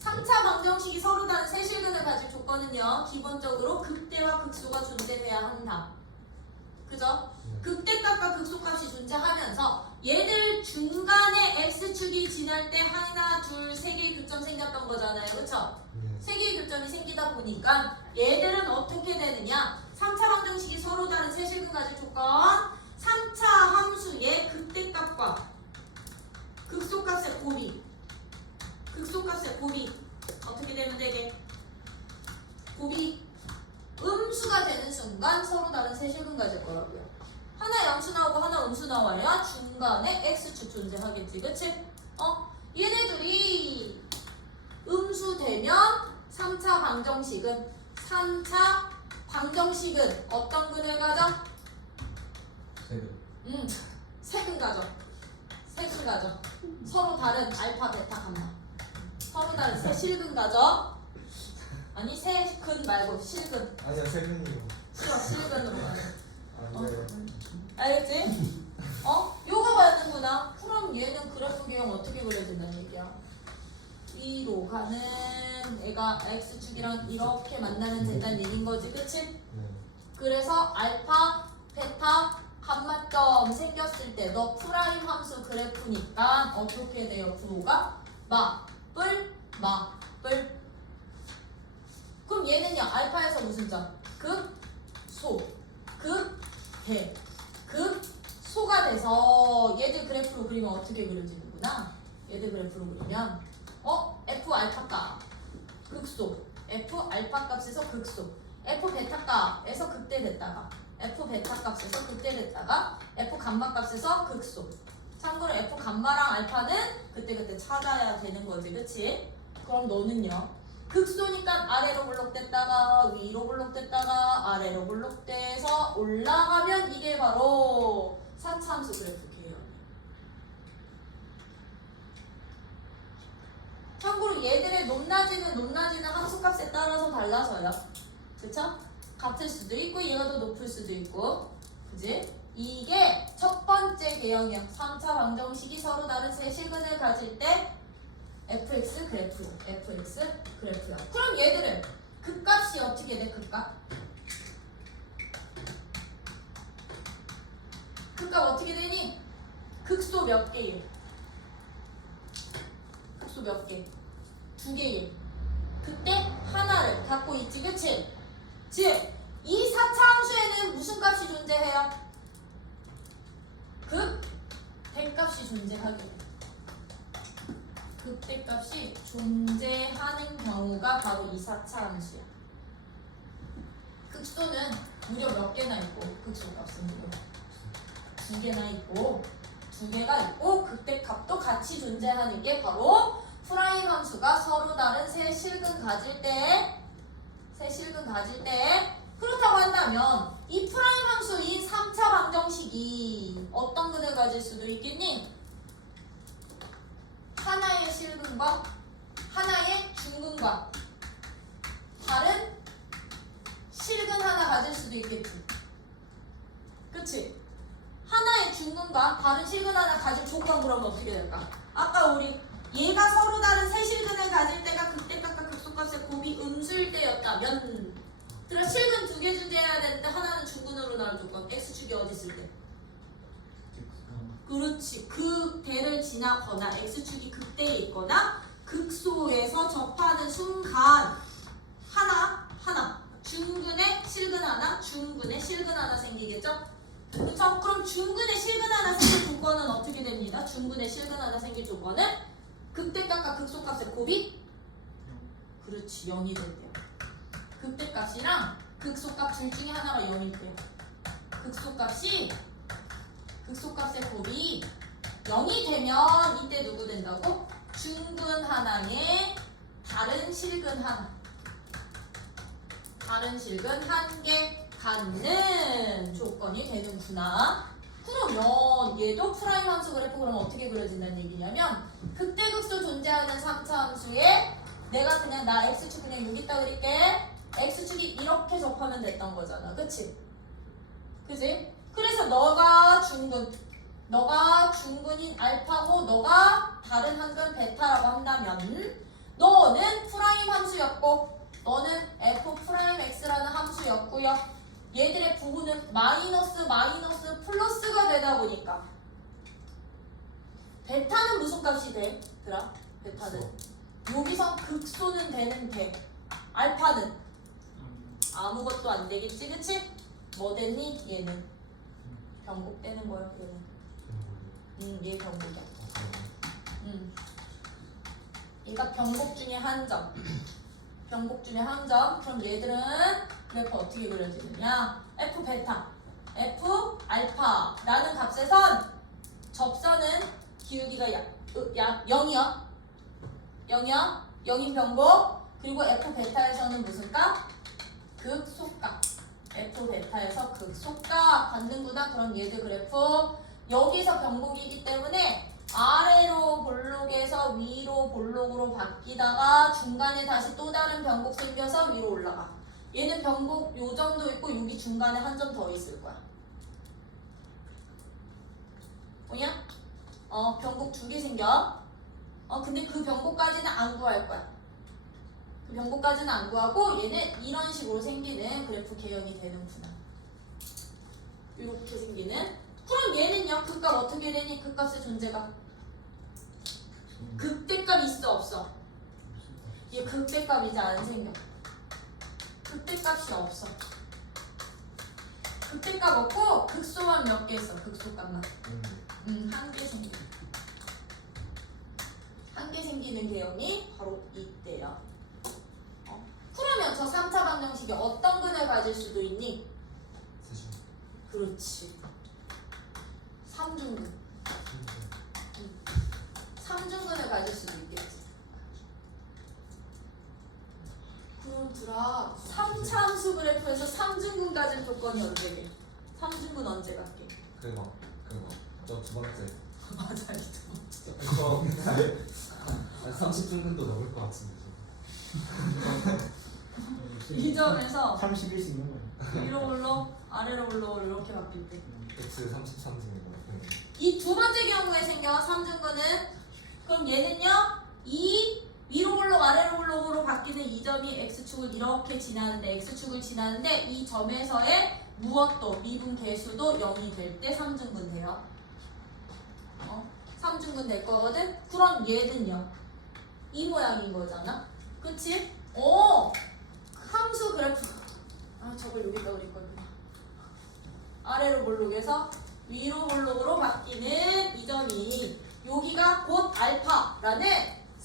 3차 방정식이 서로 다른 세실근을 가질 조건은요, 기본적으로 극대와 극소가 존재해야 한다. 그죠? 극대값과 극소값이 존재하면서 얘들 중간에 x축이 지날 때 하나, 둘, 세 개의 교점 생겼던 거잖아요, 그쵸? 네. 세 개의 교점이 생기다 보니까 얘들은 어떻게 되느냐? 3차 방정식이 서로 다른 세실근 가질 조건 3차 함수의 극대값과 극소값의 곱이 어떻게 되면 되게? 곱이 음수가 되는 순간 서로 다른 세실근 가질 거라고요. 하나 양수 나오고 하나 음수 나와야 중간에 x축 존재하겠지, 그치? 얘네들이 음수 되면 3차 방정식은 어떤 근을 가져? 세근 가져. 서로 다른 알파, 베타, 감마. 서로 다른 세실근 가져. 아니 세근 말고 실근. 아니야 세근이요. 싫어, 실근으로 가져. 아니요. 알겠지? 요거 맞는구나. 그럼 얘는 그래프 기형 어떻게 그려진다는 얘기야? 위로 가는 애가 x축이랑 이렇게 만나면 된다는 얘기인 거지, 그치? 네. 그래서 알파, 베타, 감마점 생겼을 때 너 프라임 함수 그래프니까 어떻게 돼요? 구호가 마뿔. 그럼 얘는요, 알파에서 무슨 점? 극소, 극대, 극소가 돼서 얘들 그래프로 그리면 어떻게 그려지는구나? 얘들 그래프로 그리면 F 알파 값 극소, F 알파 값에서 극소, F 베타 값에서 극대됐다가 F 베타 값에서 극대됐다가 F 감마 값에서 극소. 참고로 F 감마랑 알파는 그때 찾아야 되는 거지, 그치? 그럼 너는요, 극소니까 아래로 블록됐다가 위로 블록됐다가 아래로 블록돼서 올라가면 이게 바로 4차 함수 그래프 개념이에요. 참고로 얘들의 높낮이는 함수값에 따라서 달라서요. 그쵸? 같을 수도 있고 얘가 더 높을 수도 있고, 그지? 이게 첫 번째 개형이야. 3차 방정식이 서로 다른 세실근을 가질 때 fx 그래프야. 그럼 얘들은 극값이 어떻게 돼? 극값 어떻게 되니? 극소 몇 개일? 극소 몇 개? 2개일. 그때 하나를 갖고 있지, 그치? 즉, 이 4차 함수에는 무슨 값이 존재해요? 극대값이 존재하게 돼. 극대값이 존재하는 경우가 바로 이 4차 함수야. 극소는 무려 몇 개나 있고, 극소값은 무려 2개나 있고, 2개가 있고, 극대값도 같이 존재하는 게 바로 프라임 함수가 서로 다른 세실근 가질 때 그렇다고 한다면 이 프라임 함수인 3차 방정식이 어떤 근을 가질 수도 있겠니? 하나의 실근과 하나의 중근과 다른 실근 하나 가질 수도 있겠지. 그치? 하나의 중근과 다른 실근 하나 가질 조건 그러면 어떻게 될까? 아까 우리 얘가 서로 다른 세 실근을 가질 때가 극대값과 극소값의 곱이 음수일 때였다면, 들어 실근 2개 존재해야 되는데 하나는 중근으로 나올 조건. x축이 어디 있을 때? 그렇지. 극대를 지나거나 x축이 극대에 있거나 극소에서 접하는 순간 하나 중근에 실근 하나, 중근에 실근 하나 생기겠죠? 그렇죠? 그럼 중근에 실근 하나 생길 조건은 어떻게 됩니다? 중근에 실근 하나 생길 조건은 극대값과 극소값의 곱이 그렇지 0이 된대요. 극대값이랑 극소값 둘 중에 하나가 0일 때 극소값의 곱이 0이 되면 이때 누구 된다고? 중근 하나에 다른 실근 하나 한 개 갖는 조건이 되는구나. 그러면 얘도 프라임 함수 그래프 그럼 어떻게 그려진다는 얘기냐면 극대극소 존재하는 3차 함수에 내가 그냥 나 x축 그냥 여기 있다 그릴게. x축이 이렇게 접하면 됐던 거잖아. 그치? 그래서 너가 중근인 알파고 너가 다른 한근 베타라고 한다면 너는 프라임 함수였고 너는 f 프라임 x라는 함수였고요. 얘들의 부호는 마이너스 플러스가 되다 보니까 베타는 무슨 값이 돼? 들아? 베타는 여기서 극소는 되는데 알파는 아무것도 안 되겠지, 그치? 뭐 됐니? 얘는 변곡되는 거야, 얘는. 얘 변곡이야. 얘가 변곡 중에 한 점. 그럼 얘들은 그래프 어떻게 그려지느냐? f 베타, f 알파라는 값에선 접선은 기울기가 약 0이야. 0인 변곡. 그리고 f 베타에서는 무슨 값? 극소값. f 베타에서 극소값 받는구나. 그럼 얘들 그래프 여기서 변곡이기 때문에 아래로 볼록에서 위로 볼록으로 바뀌다가 중간에 다시 또 다른 변곡 생겨서 위로 올라가. 얘는 변곡 요 정도 있고 여기 중간에 한 점 더 있을 거야. 뭐냐? 변곡 2개 생겨. 근데 그 변곡까지는 안 구할 거야. 그 변곡까지는 안 구하고 얘는 이런 식으로 생기는 그래프 개형이 되는구나. 이렇게 생기는. 그럼 얘는요? 극값 어떻게 되니? 극값의 존재가 극대값 있어 없어? 얘 극대값 이제 안 생겨. 극대값이 없어. 극대값 없고 극소만 몇 개 있어. 극소값만. 한 개 생겨. 한 개 생기는 개형이 바로 이때야. 그러면 저 3차 방정식이 어떤 근을 가질 수도 있니? 그렇지. 3중근. 3중근을 가질 수도 있겠지. 그럼 들아 3차 함수 그래프에서 3중근 가진 조건이 언제 돼? 3중근 언제 갖게? 그거 저 두 번째 맞아, 이거. 그거 30중근도 넘을 것 같은데 이 점에서 31씩 있는 거야. 위로 올라 아래로 올라 이렇게 바뀔 때. X 33중이고 이 두 번째 경우에 생겨 3중근은 그럼 얘는요 이 위로 올라 아래로 올라로 바뀌는 이 점이 x축을 이렇게 지나는데 x축을 지나는데 이 점에서의 무엇도 미분 개수도 0이 될 때 3중근 돼요. 3중근 될 거거든. 그럼 얘는요 이 모양인 거잖아. 그치? 함수 그래프 저걸 여기다 그릴 걸. 아래로 볼록에서 위로 볼록으로 바뀌는 이 점이 여기가 곧 알파라는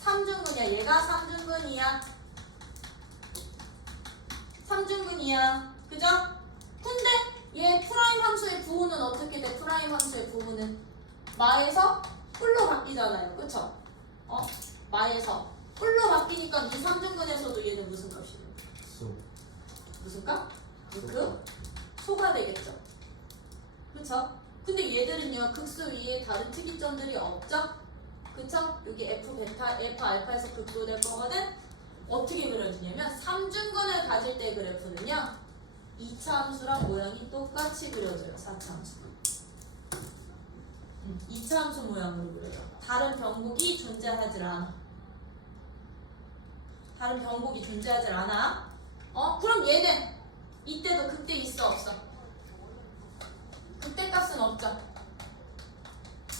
3중근이야. 얘가 3중근이야. 그죠? 근데 얘 프라임 함수의 부호는 어떻게 돼? 프라임 함수의 부호는 마에서 뿔로 바뀌잖아요. 그쵸? 마에서 뿔로 바뀌니까 이 3중근에서도 얘는 무슨 값이 돼? 무슨 값? 소가 되겠죠. 그쵸? 근데 얘들은요 극소 위에 다른 특이점들이 없죠? 그쵸? 여기 f 베타, f 알파에서 극소 될 거거든? 어떻게 그려지냐면 3중근을 가질 때 그래프는요 2차 함수랑 모양이 똑같이 그려져요. 4차 함수 2차 함수 모양으로 그려요. 다른 변곡이 존재하질 않아. 그럼 얘는 이때도 극대 있어 없어? 극대값은 없죠.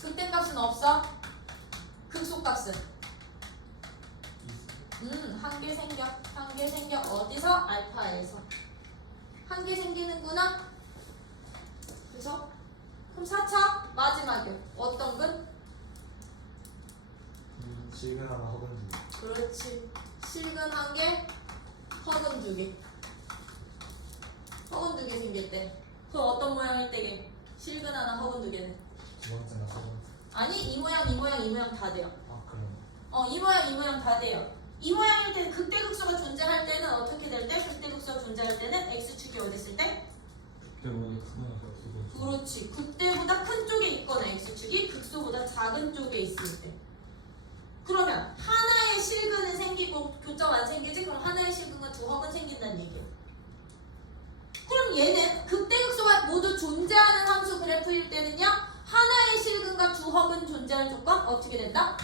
극대값은 없어. 극소값은 한 개 생겨. 어디서? 알파에서 한 개 생기는구나. 그래서 그럼 4차 마지막이요. 어떤 근? 실근 하나 허근 두 개. 그렇지. 실근 한 개, 허근 두 개. 허근 2개 생겼대. 그럼 어떤 모양일 때게? 실근 하나, 허근 2개는? 두 번째나 세 번째. 아니 이 모양, 이 모양, 이 모양 다 돼요. 아 그럼. 이 모양, 이 모양 다 돼요. 이 모양일 때 극대극소가 존재할 때는 어떻게 될 때? 극대극소가 존재할 때는 x축이 어디 있을 때? 그때보다 크거나 그렇지. 극대보다 큰 쪽에 있거나 x축이 극소보다 작은 쪽에 있을 때. 그러면 하나의 실근은 생기고 교점 안 생기지? 그럼 하나의 실근과 두 허근 생긴다는 얘기예요. 그럼 얘는 극대극소가 모두 존재하는 함수 그래프일 때는요, 하나의 실근과 두 허근 존재할 조건 어떻게 된다?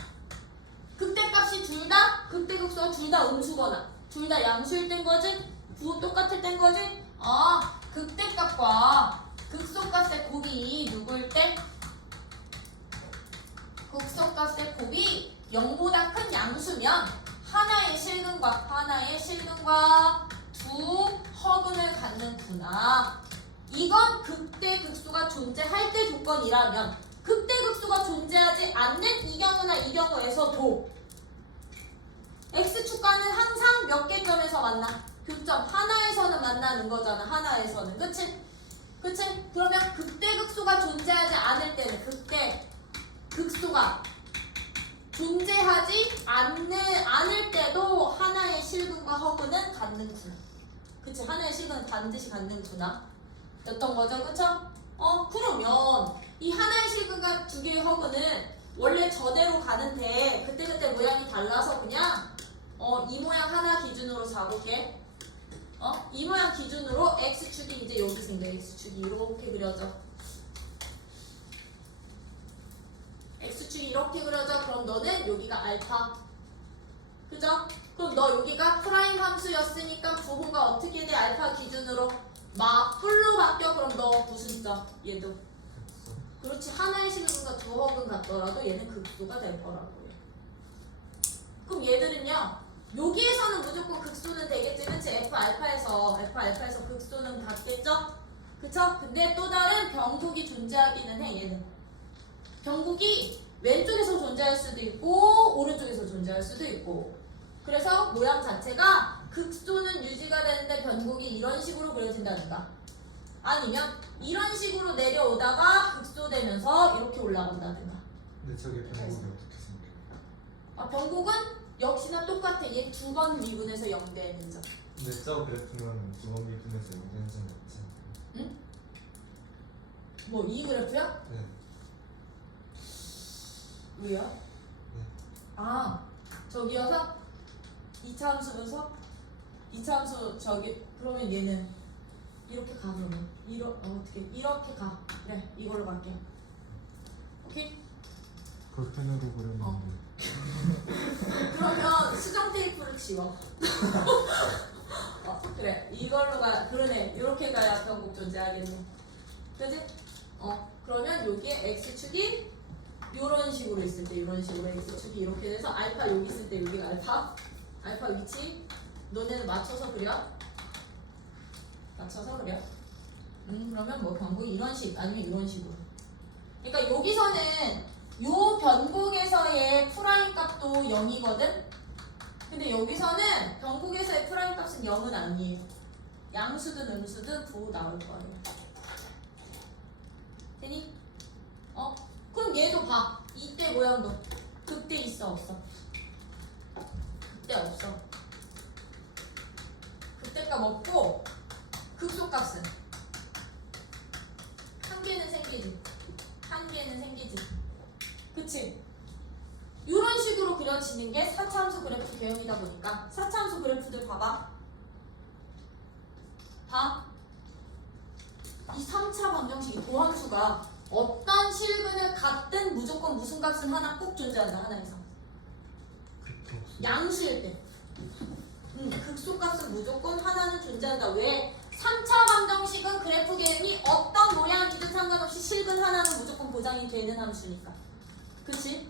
극대값이 둘 다, 극대극소가 둘 다 음수거나 둘 다 양수일 땐 거지? 부호 똑같을 땐 거지? 극대값과 극소값의 곱이 누구일 때? 극소값의 곱이 0보다 큰 양수면 하나의 실근과 두 허근을 갖는구나. 이건 극대극소가 존재할 때 조건이라면, 극대극소가 존재하지 않는 이 경우나 이 경우에서도 x축과는 항상 몇 개 점에서 만나? 교점 하나에서는 만나는 거잖아. 하나에서는. 그치? 그러면 극대극소가 존재하지 않을 때는, 극대극소가 존재하지 않을 때도 하나의 실근과 허근은 갖는구나. 그치? 하나의 실근은 반드시 갖는구나 였던 거죠. 그쵸? 그러면 이 하나의 실근과 두 개의 허근은 원래 저대로 가는데 그때그때 모양이 달라서 그냥 이 모양 하나 기준으로 잡을게. 이 모양 기준으로 x축이 이제 여기 생겨. x축이 이렇게 그려져. x축이 이렇게 그려져. 그럼 너는 여기가 알파. 그죠? 그럼 너 여기가 프라임 함수였으니까 부호가 어떻게 돼? 알파 기준으로 맞불로 바뀌어. 그럼 너 무슨 점? 얘도. 그렇지. 하나의 실근과 두 허근 같더라도 얘는 극소가 될 거라고요. 그럼 얘들은요, 여기에서는 무조건 극소는 되겠지. 그치? F 알파에서 극소는 같겠죠? 그쵸? 근데 또 다른 변곡이 존재하기는 해. 얘는 변곡이 왼쪽에서 존재할 수도 있고 오른쪽에서 존재할 수도 있고, 그래서 모양 자체가 극소는 유지가 되는데 변곡이 이런 식으로 그려진다든가, 아니면 이런 식으로 내려오다가 극소되면서 이렇게 올라간다든가. 근데 저게 변곡이 어떻게 생겨요? 변곡은 역시나 똑같아. 얘 두 번 미분해서 0되는 점. 근데 저 그래프는 두 번 미분해서 0되는 점이 없지 않나요? 응? 뭐 이 그래프야? 네. 왜요? 네. 저기여서 2차 함수면서 2차 함수 저기, 그러면 얘는 이렇게 가. 그러면 어떻게 이렇게 가. 그래, 이걸로 갈게. 오케이? 볼펜으로 그렸는데 그러면 수정 테이프를 지워. 그래, 이걸로 가. 그러네, 이렇게 가야 변곡 존재하겠네. 그지? 그러면 여기에 x축이 이런 식으로 있을 때, 이런 식으로 x축이 이렇게 돼서 알파 여기 있을 때 여기가 알파 위치 너네는 맞춰서 그려. 그러면 뭐 변곡이 이런 식 아니면 이런 식으로. 그러니까 여기서는 요 변곡에서의 프라임 값도 0이거든. 근데 여기서는 변곡에서의 프라임 값은 0은 아니에요. 양수든 음수든 부호 나올 거예요. 되니? 그럼 얘도 봐. 이때 모양도 그때 있어 없어? 그때 없어. 그때값 없고 극소값은 한 개는 생기지. 그치? 이런 식으로 그려지는 게 4차함수 그래프 개형이다 보니까 4차함수 그래프들 봐봐. 이 3차 방정식이 도함수가 어떤 실근을 갖든 무조건 무슨 값은 하나 꼭 존재한다. 하나 이상. 양수일 때. 극소값은 무조건 하나는 존재한다. 왜? 3차 방정식은 그래프 개형이 어떤 모양이든 상관없이 실근 하나는 무조건 보장이 되는 함수니까. 그치?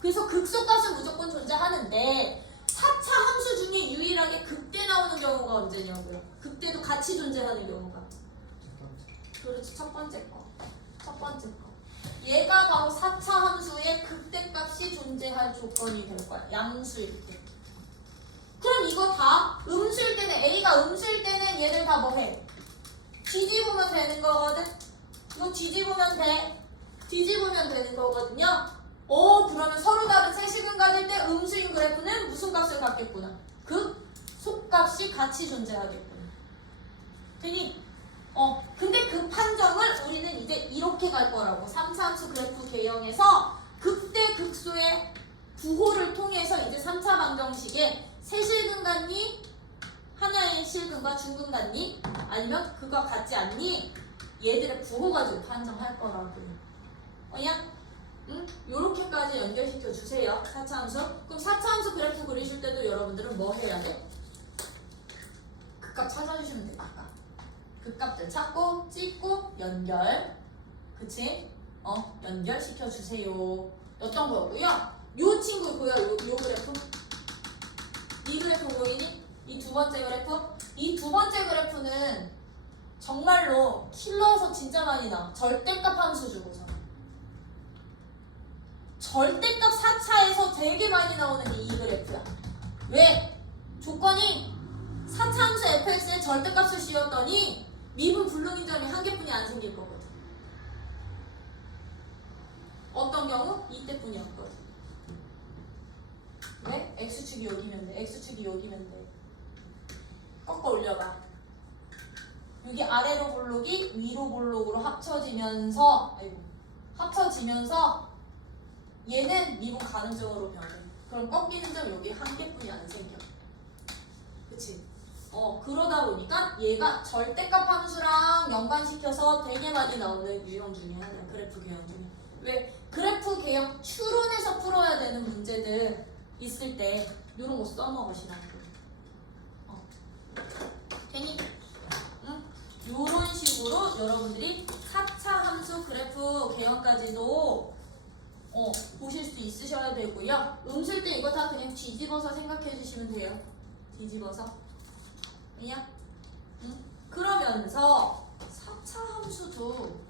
그래서 극소값은 무조건 존재하는데 4차 함수 중에 유일하게 극대 나오는 경우가 언제냐고요? 극대도 같이 존재하는 경우가. 그렇지. 첫 번째 거. 얘가 바로 4차 함수의 극대값이 존재할 조건이 될 거야. 양수일 때. 그럼 이거 다 음수일 때는, A가 음수일 때는 얘들 다 뭐해? 뒤집으면 되는 거거든. 이거 뒤집으면 돼. 뒤집으면 되는 거거든요. 그러면 서로 다른 세식은 가질 때 음수인 그래프는 무슨 값을 갖겠구나. 속값이 같이 존재하겠구나. 되니? 근데 그 판정을 우리는 이제 이렇게 갈 거라고. 3차 함수 그래프 개형에서 극대 극소의 부호를 통해서 이제 3차 방정식에 세실근 같니? 하나의 실근과 중근 같니? 아니면 그거 같지 않니? 얘들의 부호 가지고 판정할 거라고. 응? 요렇게까지 연결시켜 주세요. 4차 함수. 그럼 4차 함수 그래프 그리실 때도 여러분들은 뭐 해야 돼? 극값 찾아주시면 돼. 극값. 극값들 찾고 찍고 연결. 그치? 연결시켜 주세요. 어떤 거고요? 요 친구 보여? 요 그래프? 이 그래프 보이니? 이 두 번째 그래프? 이 두 번째 그래프는 정말로 킬러에서 진짜 많이 나와. 절대값 함수 주고서. 절대값 4차에서 되게 많이 나오는 게 이 그래프야. 왜? 조건이 4차 함수 fx에 절대값을 씌웠더니 미분 불능인 점이 한 개뿐이 안 생길 거거든. 어떤 경우? 이때뿐이었거든. 왜? x축이 여기면 돼. x축이 여기면 돼. 꺾어 올려봐. 여기 아래로 볼록이 위로 볼록으로 합쳐지면서 얘는 미분 가능점으로 변해. 그럼 꺾이는 점 여기 한 개뿐이 안 생겨. 그치? 그러다 보니까 얘가 절대값 함수랑 연관시켜서 되게 많이 나오는 유형 중에 하나야. 그래프 개형 중에. 왜? 그래프 개형 추론해서 풀어야 되는 문제들 있을 때 이런 거 써먹으시라고. 괜히? 응? 요런 식으로 여러분들이 4차 함수 그래프 개형까지도 보실 수 있으셔야 되고요. 음수일 때 이거 다 그냥 뒤집어서 생각해 주시면 돼요. 뒤집어서. 그냥? 응? 그러면서 4차 함수도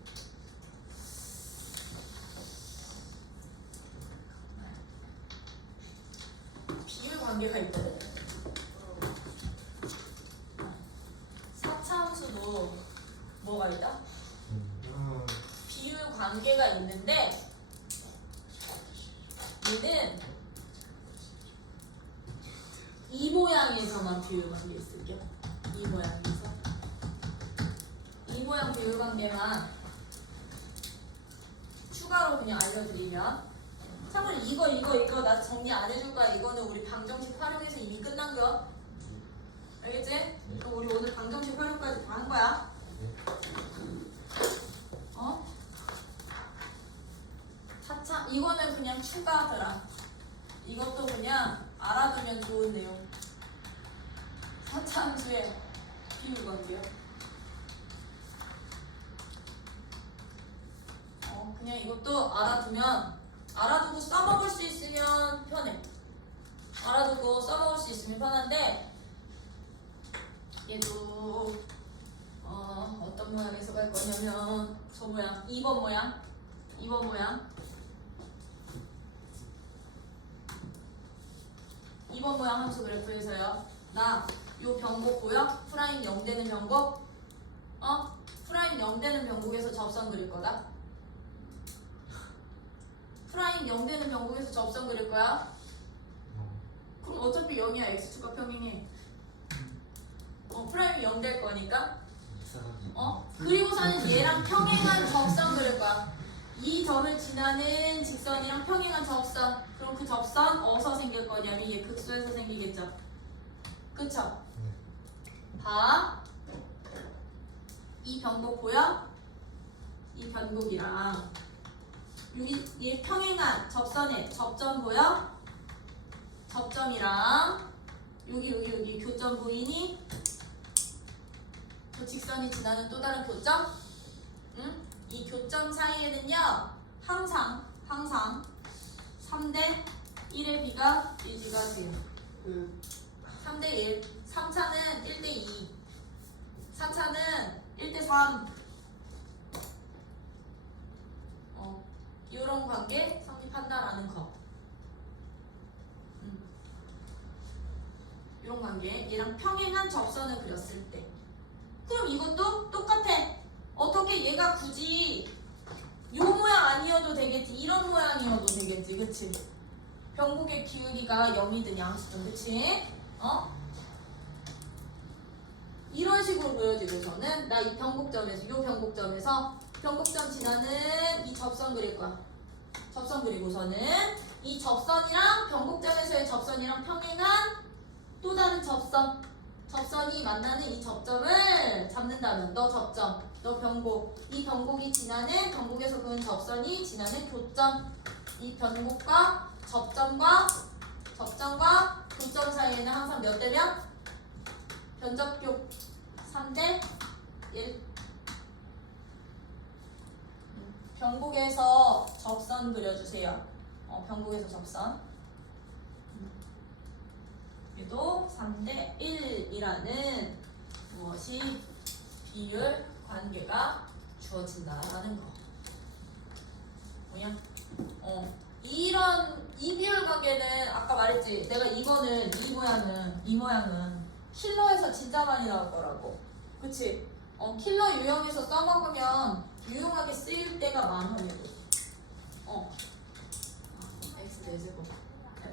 비율 관계가 있거든. 4차 함수도 뭐가 있다? 비율 관계가 있는데 얘는 이 모양에서만 비율 관계 있을게요. 이 모양에서. 이 모양 비율 관계만 추가로 그냥 알려드리면, 참고로 이거 나 정리 안 해줄 거야. 이거는 우리 방정식 활용해서 이미 끝난 거. 알겠지? 그럼 우리 오늘 방정식 활용까지 다 한 거야. 차차 이거는 그냥 추가하더라. 이것도 그냥 알아두면 좋은 내용. 4차 함수의 비율 관계요. 그냥 이것도 알아두고 써먹을 수 있으면 편해. 알아두고 써먹을 수 있으면 편한데, 얘도 어떤 모양에서 갈 거냐면 저 모양, 2번 모양. 2번 모양 함수 그래프에서요. 나 요 변곡 보여? 프라임 0 되는 변곡? 프라임 0 되는 변곡에서 접선 그릴 거다. 프라임 0 되는 변곡에서 접선 그릴 거야. 그럼 어차피 0이야. x축과 평행해. 프라임이 0 될 거니까. 그리고서는 얘랑 평행한 접선 그릴 거야. 이 점을 지나는 직선이랑 평행한 접선. 그럼 그 접선 어디서 생길 거냐면 얘 극소에서 생기겠죠. 그쵸? 봐. 이 변곡 보여? 이 변곡이랑 여기 얘 평행한 접선에 접점 보여? 접점이랑 여기 교점 보이니? 그 직선이 지나는 또 다른 교점? 응? 이 교점 사이에는요, 항상 3대 1의 비가 유지가 돼요. 3대 1. 3차는 1대 2. 4차는 1대 3. 이런 관계 성립한다라는 거. 이런 관계. 얘랑 평행한 접선을 그렸을 때. 그럼 이것도 똑같아. 어떻게 얘가 굳이 요 모양 아니어도 되겠지. 이런 모양이어도 되겠지. 그치? 변곡의 기울기가 0이든 양수든. 그치? 이런 식으로 보여지고서는 나 이 변곡점에서 요 변곡점 지나는 이 접선 그릴 거야. 접선 그리고서는 이 접선이랑 변곡점에서의 접선이랑 평행한 또 다른 접선이 만나는 이 접점을 잡는다면 너 접점, 너 변곡, 이 변곡이 지나는 변곡에서 그은 접선이 지나는 교점, 이 변곡과 접점과 교점 사이에는 항상 몇 대 몇? 변접교 3대 1. 변곡에서 접선 그려주세요. 변곡에서 접선. 얘도 3대 1이라는 무엇이 비율 관계가 주어진다라는 거. 뭐냐? 이 비율 관계는 아까 말했지. 내가 이거는 이 모양은 킬러에서 진짜 많이 나올 거라고. 그치? 킬러 유형에서 써먹으면 유용하게 쓰일 때가 많아. 얘도. x 4제곱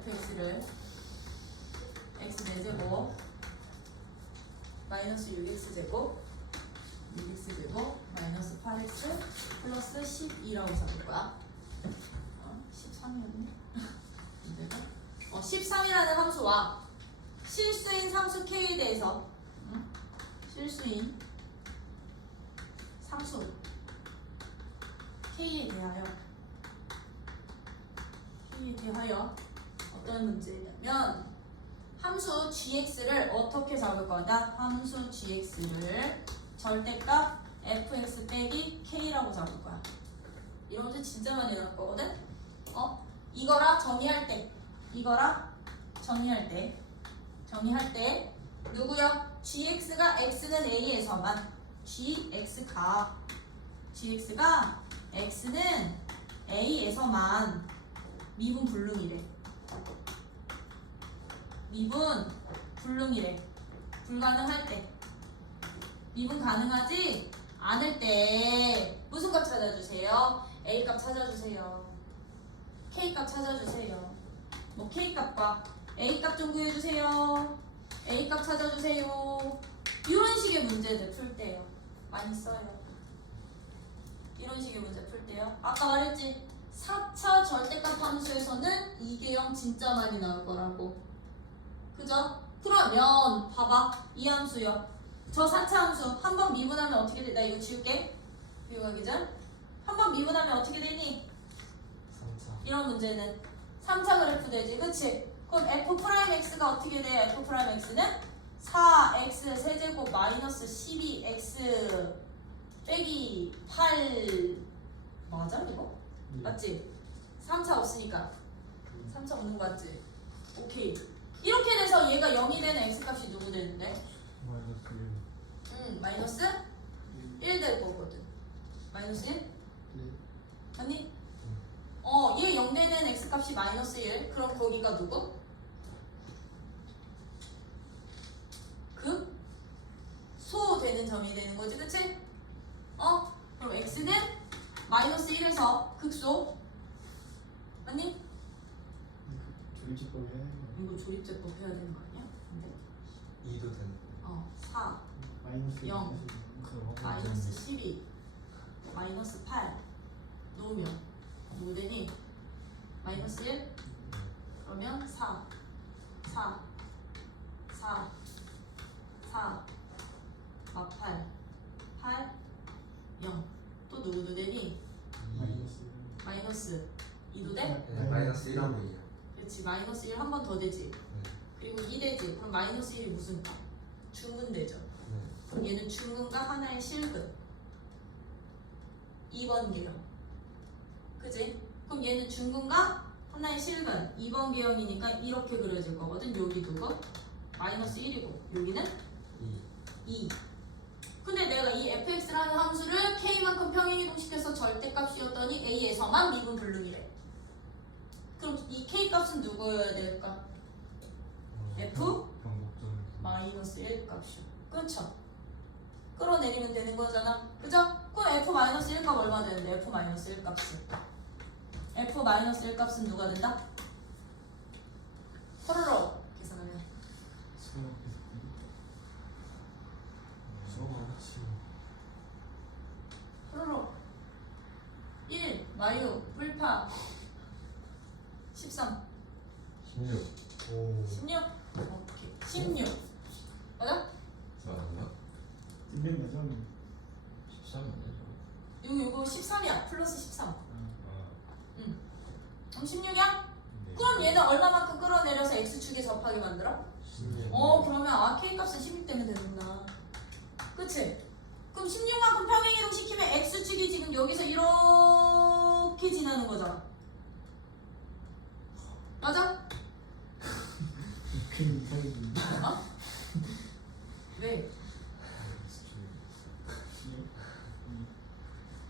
fx를 x 4제곱 마이너스 6x제곱 마이너스 8x 플러스 12라고 잡을 거야. 13이었네? 13이라는 함수와 실수인 상수 k에 대해서 실수인 상수 k에 대하여 어떤 문제냐면 함수 gx를 어떻게 잡을 거다? 함수 gx를 절대값 fx 빼기 k라고 잡을 거야. 이런 문제 진짜 많이 나올 거거든? 이거랑 정의할 때 누구요? gx가 x는 a에서만 gx가 x는 a에서만 미분 불능이래. 불가능할 때. 미분 가능하지 않을 때 무슨 값 찾아주세요? A 값 찾아주세요. K 값 찾아주세요. 뭐 K 값과 A 값 좀 구해주세요. A 값 찾아주세요. 이런 식의 문제들 풀 때요. 많이 써요. 이런 식의 문제 풀 때요. 아까 말했지. 4차 절대값 함수에서는 이계형 진짜 많이 나올 거라고. 그죠? 그러면 봐봐. 이 함수요. 저 4차 함수 한 번 미분하면 어떻게 돼? 나 이거 지울게. 비교하기 전. 한 번 미분하면 어떻게 되니? 3차. 이런 문제는 3차 그래프 되지. 그치? 그럼 f'x가 어떻게 돼요? f'x는 4x 세제곱 마이너스 12x 빼기 8 맞아 이거? 맞지? 3차 없으니까 3차 없는 거 맞지? 오케이. 이렇게 돼서 얘가 0이 되는 x값이 누구 되는데? 마이너스 1 될 거거든. 마이너스 1? 아니? 얘 0 되는 x값이 마이너스 1. 그럼 거기가 누구? 소 되는 점이 되는 거지, 그치? 그럼 x는 마이너스 1에서 극소. 아니? 조립제법 해야 되는 거 이거 조립제법 해야 되는 거 아니야? 근데 2도 되는 4 마이너스 0 그럼 마이너스 12 마이너스 8 놓으면 뭐 되니? 마이너스 1? 그러면 4 마 8 0 또 누구도 되니? 마이너스 2도 돼? 네, 마이너스 1하고 2요. 그렇지. 마이너스 1 한 번 더 되지. 그리고 2 되지. 그럼 마이너스 1이 무슨 값? 중근되죠. 그럼 얘는 중근과 하나의 실근. 2번 계형. 그지? 그럼 얘는 중근과 하나의 실근. 2번 계형이니까 이렇게 그려질 거거든. 여기 누구? 마이너스 1이고 여기는 2. 근데 내가 이 fx라는 함수를 k만큼 평행이동시켜서 절대값이었더니 a에서만 미분 불능이래. 그럼 이 k값은 누구여야 될까? f? 마이너스 1 값이요. 그렇죠? 끌어내리면 되는 거잖아. 그죠? 그럼 F-1 값 얼마 되는데? F-1 값은 F-1 값은 누가 된다? 호로로 계산하면 호로로 1 마이너 불파 13 16. 오. 16 오케이 16 맞아? 맞나? 1년 맞아? 13이네. 요거 13이야 플러스 13 아. 그럼 16이야? 네. 그럼 얘는 얼마만큼 끌어내려서 x축에 접하게 만들어? 16. 그러면 k값은 16 되면 되는구나 그치? 그럼 16만큼 평행이동 시키면 x축이 지금 여기서 이렇게 지나는 거잖아 맞아? 그 이상이 왜?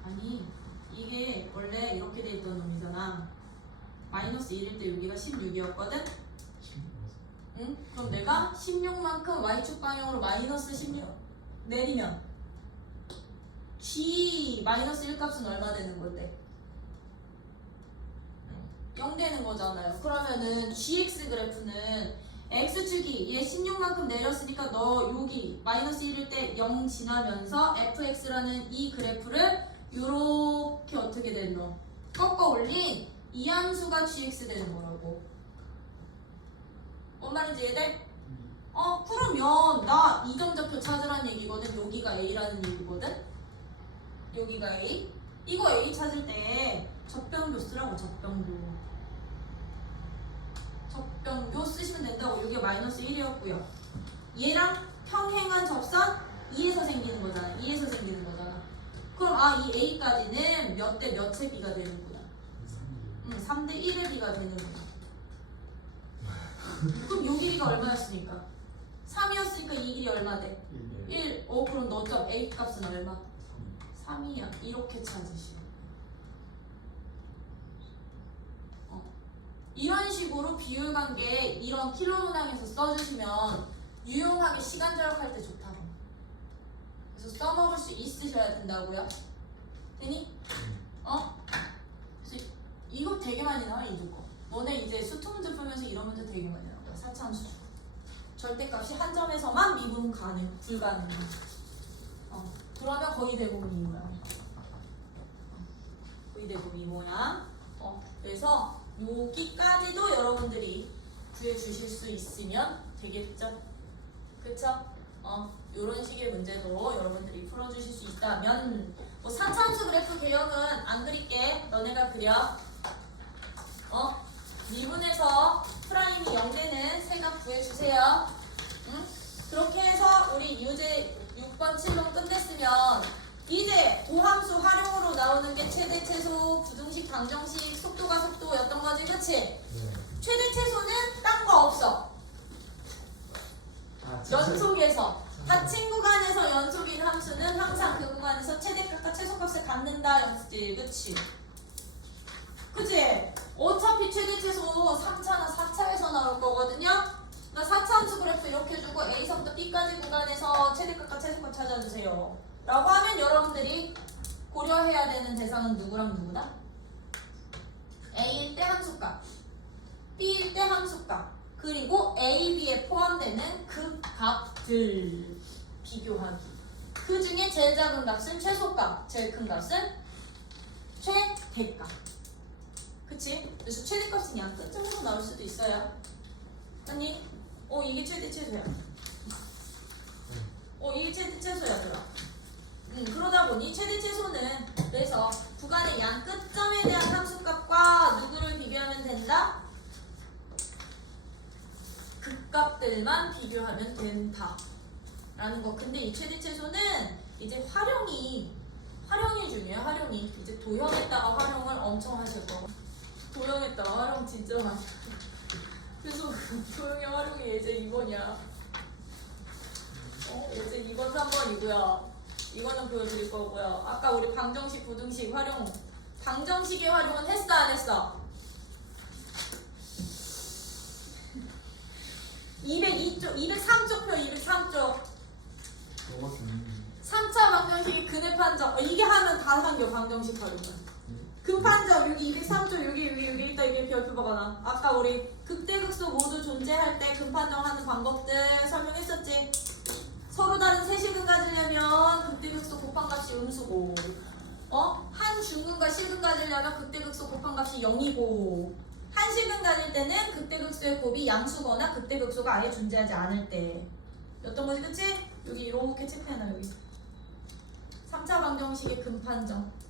아니 이게 원래 이렇게 돼 있던 놈이잖아 마이너스 1일 때 여기가 16이었거든? 응? 그럼 내가 16만큼 y축 방향으로 마이너스 16 내리면 g 마이너스 1 값은 얼마 되는 건데? 0 되는 거잖아요. 그러면은 gx 그래프는 x축이 얘 16만큼 내렸으니까 너 여기 마이너스 1일 때 0 지나면서 fx라는 이 그래프를 요렇게 어떻게 됐노? 꺾어 올린 이 함수가 gx 되는 거라고. 뭔 말인지 이해돼? 그러면 나 이점좌표 찾으라는 얘기거든. 여기가 a라는 얘기거든. 여기가 a. 이거 a 찾을 때 적병교 쓰라고. 적병교 쓰시면 된다고. 여기가 마이너스 1이었고요. 얘랑 평행한 접선 2에서 생기는 거잖아. 2에서 생기는 거잖아. 그럼 이 a까지는 몇 대 몇의 b가 되는구나. 3대 1의 b가 되는구나. 그럼 요 길이가 얼마였으니까? 3이었으니까 이 길이 얼마 돼? 1. 그럼 너점 a 값은 얼마? 3이야. 이렇게 찾으시오. 이런 식으로 비율 관계 이런 킬로 문항에서 써주시면 유용하게 시간 절약할 때 좋다고. 그래서 써먹을 수 있으셔야 된다고요. 되니? 그래서 이거 되게 많이 나와 이 조건. 너네 이제 수투 문제 풀면서 이런 문제 되게 많이 나올 거야. 4차 함수. 절대값이 한 점에서만 미분 가능, 불가능. 그러면 거의 대부분 이 모양. 거의 대부분 이 모양. 그래서 여기까지도 여러분들이 구해주실 수 있으면 되겠죠? 그쵸? 요런 식의 문제도 여러분들이 풀어주실 수 있다면 뭐 4차 함수 그래프 개형은 안 그릴게. 너네가 그려. 미분에서 프라임이 0되는 세각 구해주세요. 응? 그렇게 해서 우리 유제 6번 7번 끝냈으면 이제 도함수 활용으로 나오는 게 최대 최소, 부등식, 방정식, 속도가 속도였던 거지, 그치? 네. 최대 최소는 딴 거 없어. 연속에서 닫힌 구간에서 연속인 함수는 항상 그 구간에서 최대값과 최소값을 갖는다 였지, 그치? 그치? 어차피 최대 최소 3차나 4차에서 나올 거거든요? 나 4차 함수 그래프 이렇게 주고 A서부터 B까지 구간에서 최대값과 최소값 찾아주세요 라고 하면 여러분들이 고려해야 되는 대상은 누구랑 누구다? A일 때 함수값, B일 때 함수값, 그리고 A, B에 포함되는 그 값들 비교하기. 그 중에 제일 작은 값은 최소값, 제일 큰 값은 최대값. 그치? 그래서 최대값은 양 끝점에서 나올 수도 있어요. 아니, 이게 최대 최소야. 이게 최대 최소야, 그러다 보니 최대 최소는 그래서 구간의 양 끝점에 대한 함수값과 누구를 비교하면 된다? 극값들만 비교하면 된다. 라는 거. 근데 이 최대 최소는 이제 활용이 중요해요. 활용이. 이제 도형에다가 활용을 엄청 하실 거고. 도형에다가 활용 진짜 많이. 그래서 도형의 활용이 예제 2번이야. 예제 2번 3번이고요. 이거는 보여드릴 거고요. 아까 우리 방정식, 부등식 활용. 방정식의 활용은 했어, 안 했어? 202쪽, 203쪽 표, 203쪽. 너밖에 없는데. 3차 방정식이 근의 판정. 이게 하면 다 한겨 방정식 하려면. 근판정 여기 203조 여기 있다 이게 별표 박아놔. 아까 우리 극대극소 모두 존재할 때 근판정하는 방법들 설명했었지. 서로 다른 세실근 가지려면 극대극소 곱한값이 음수고, 한 중근과 실근 가지려면 극대극소 곱한값이 0이고, 한 실근 가질 때는 극대극소의 곱이 양수거나 극대극소가 아예 존재하지 않을 때 였던 거지, 그치? 여기 이렇게 체크해놔. 여기 3차 방정식의 근판정.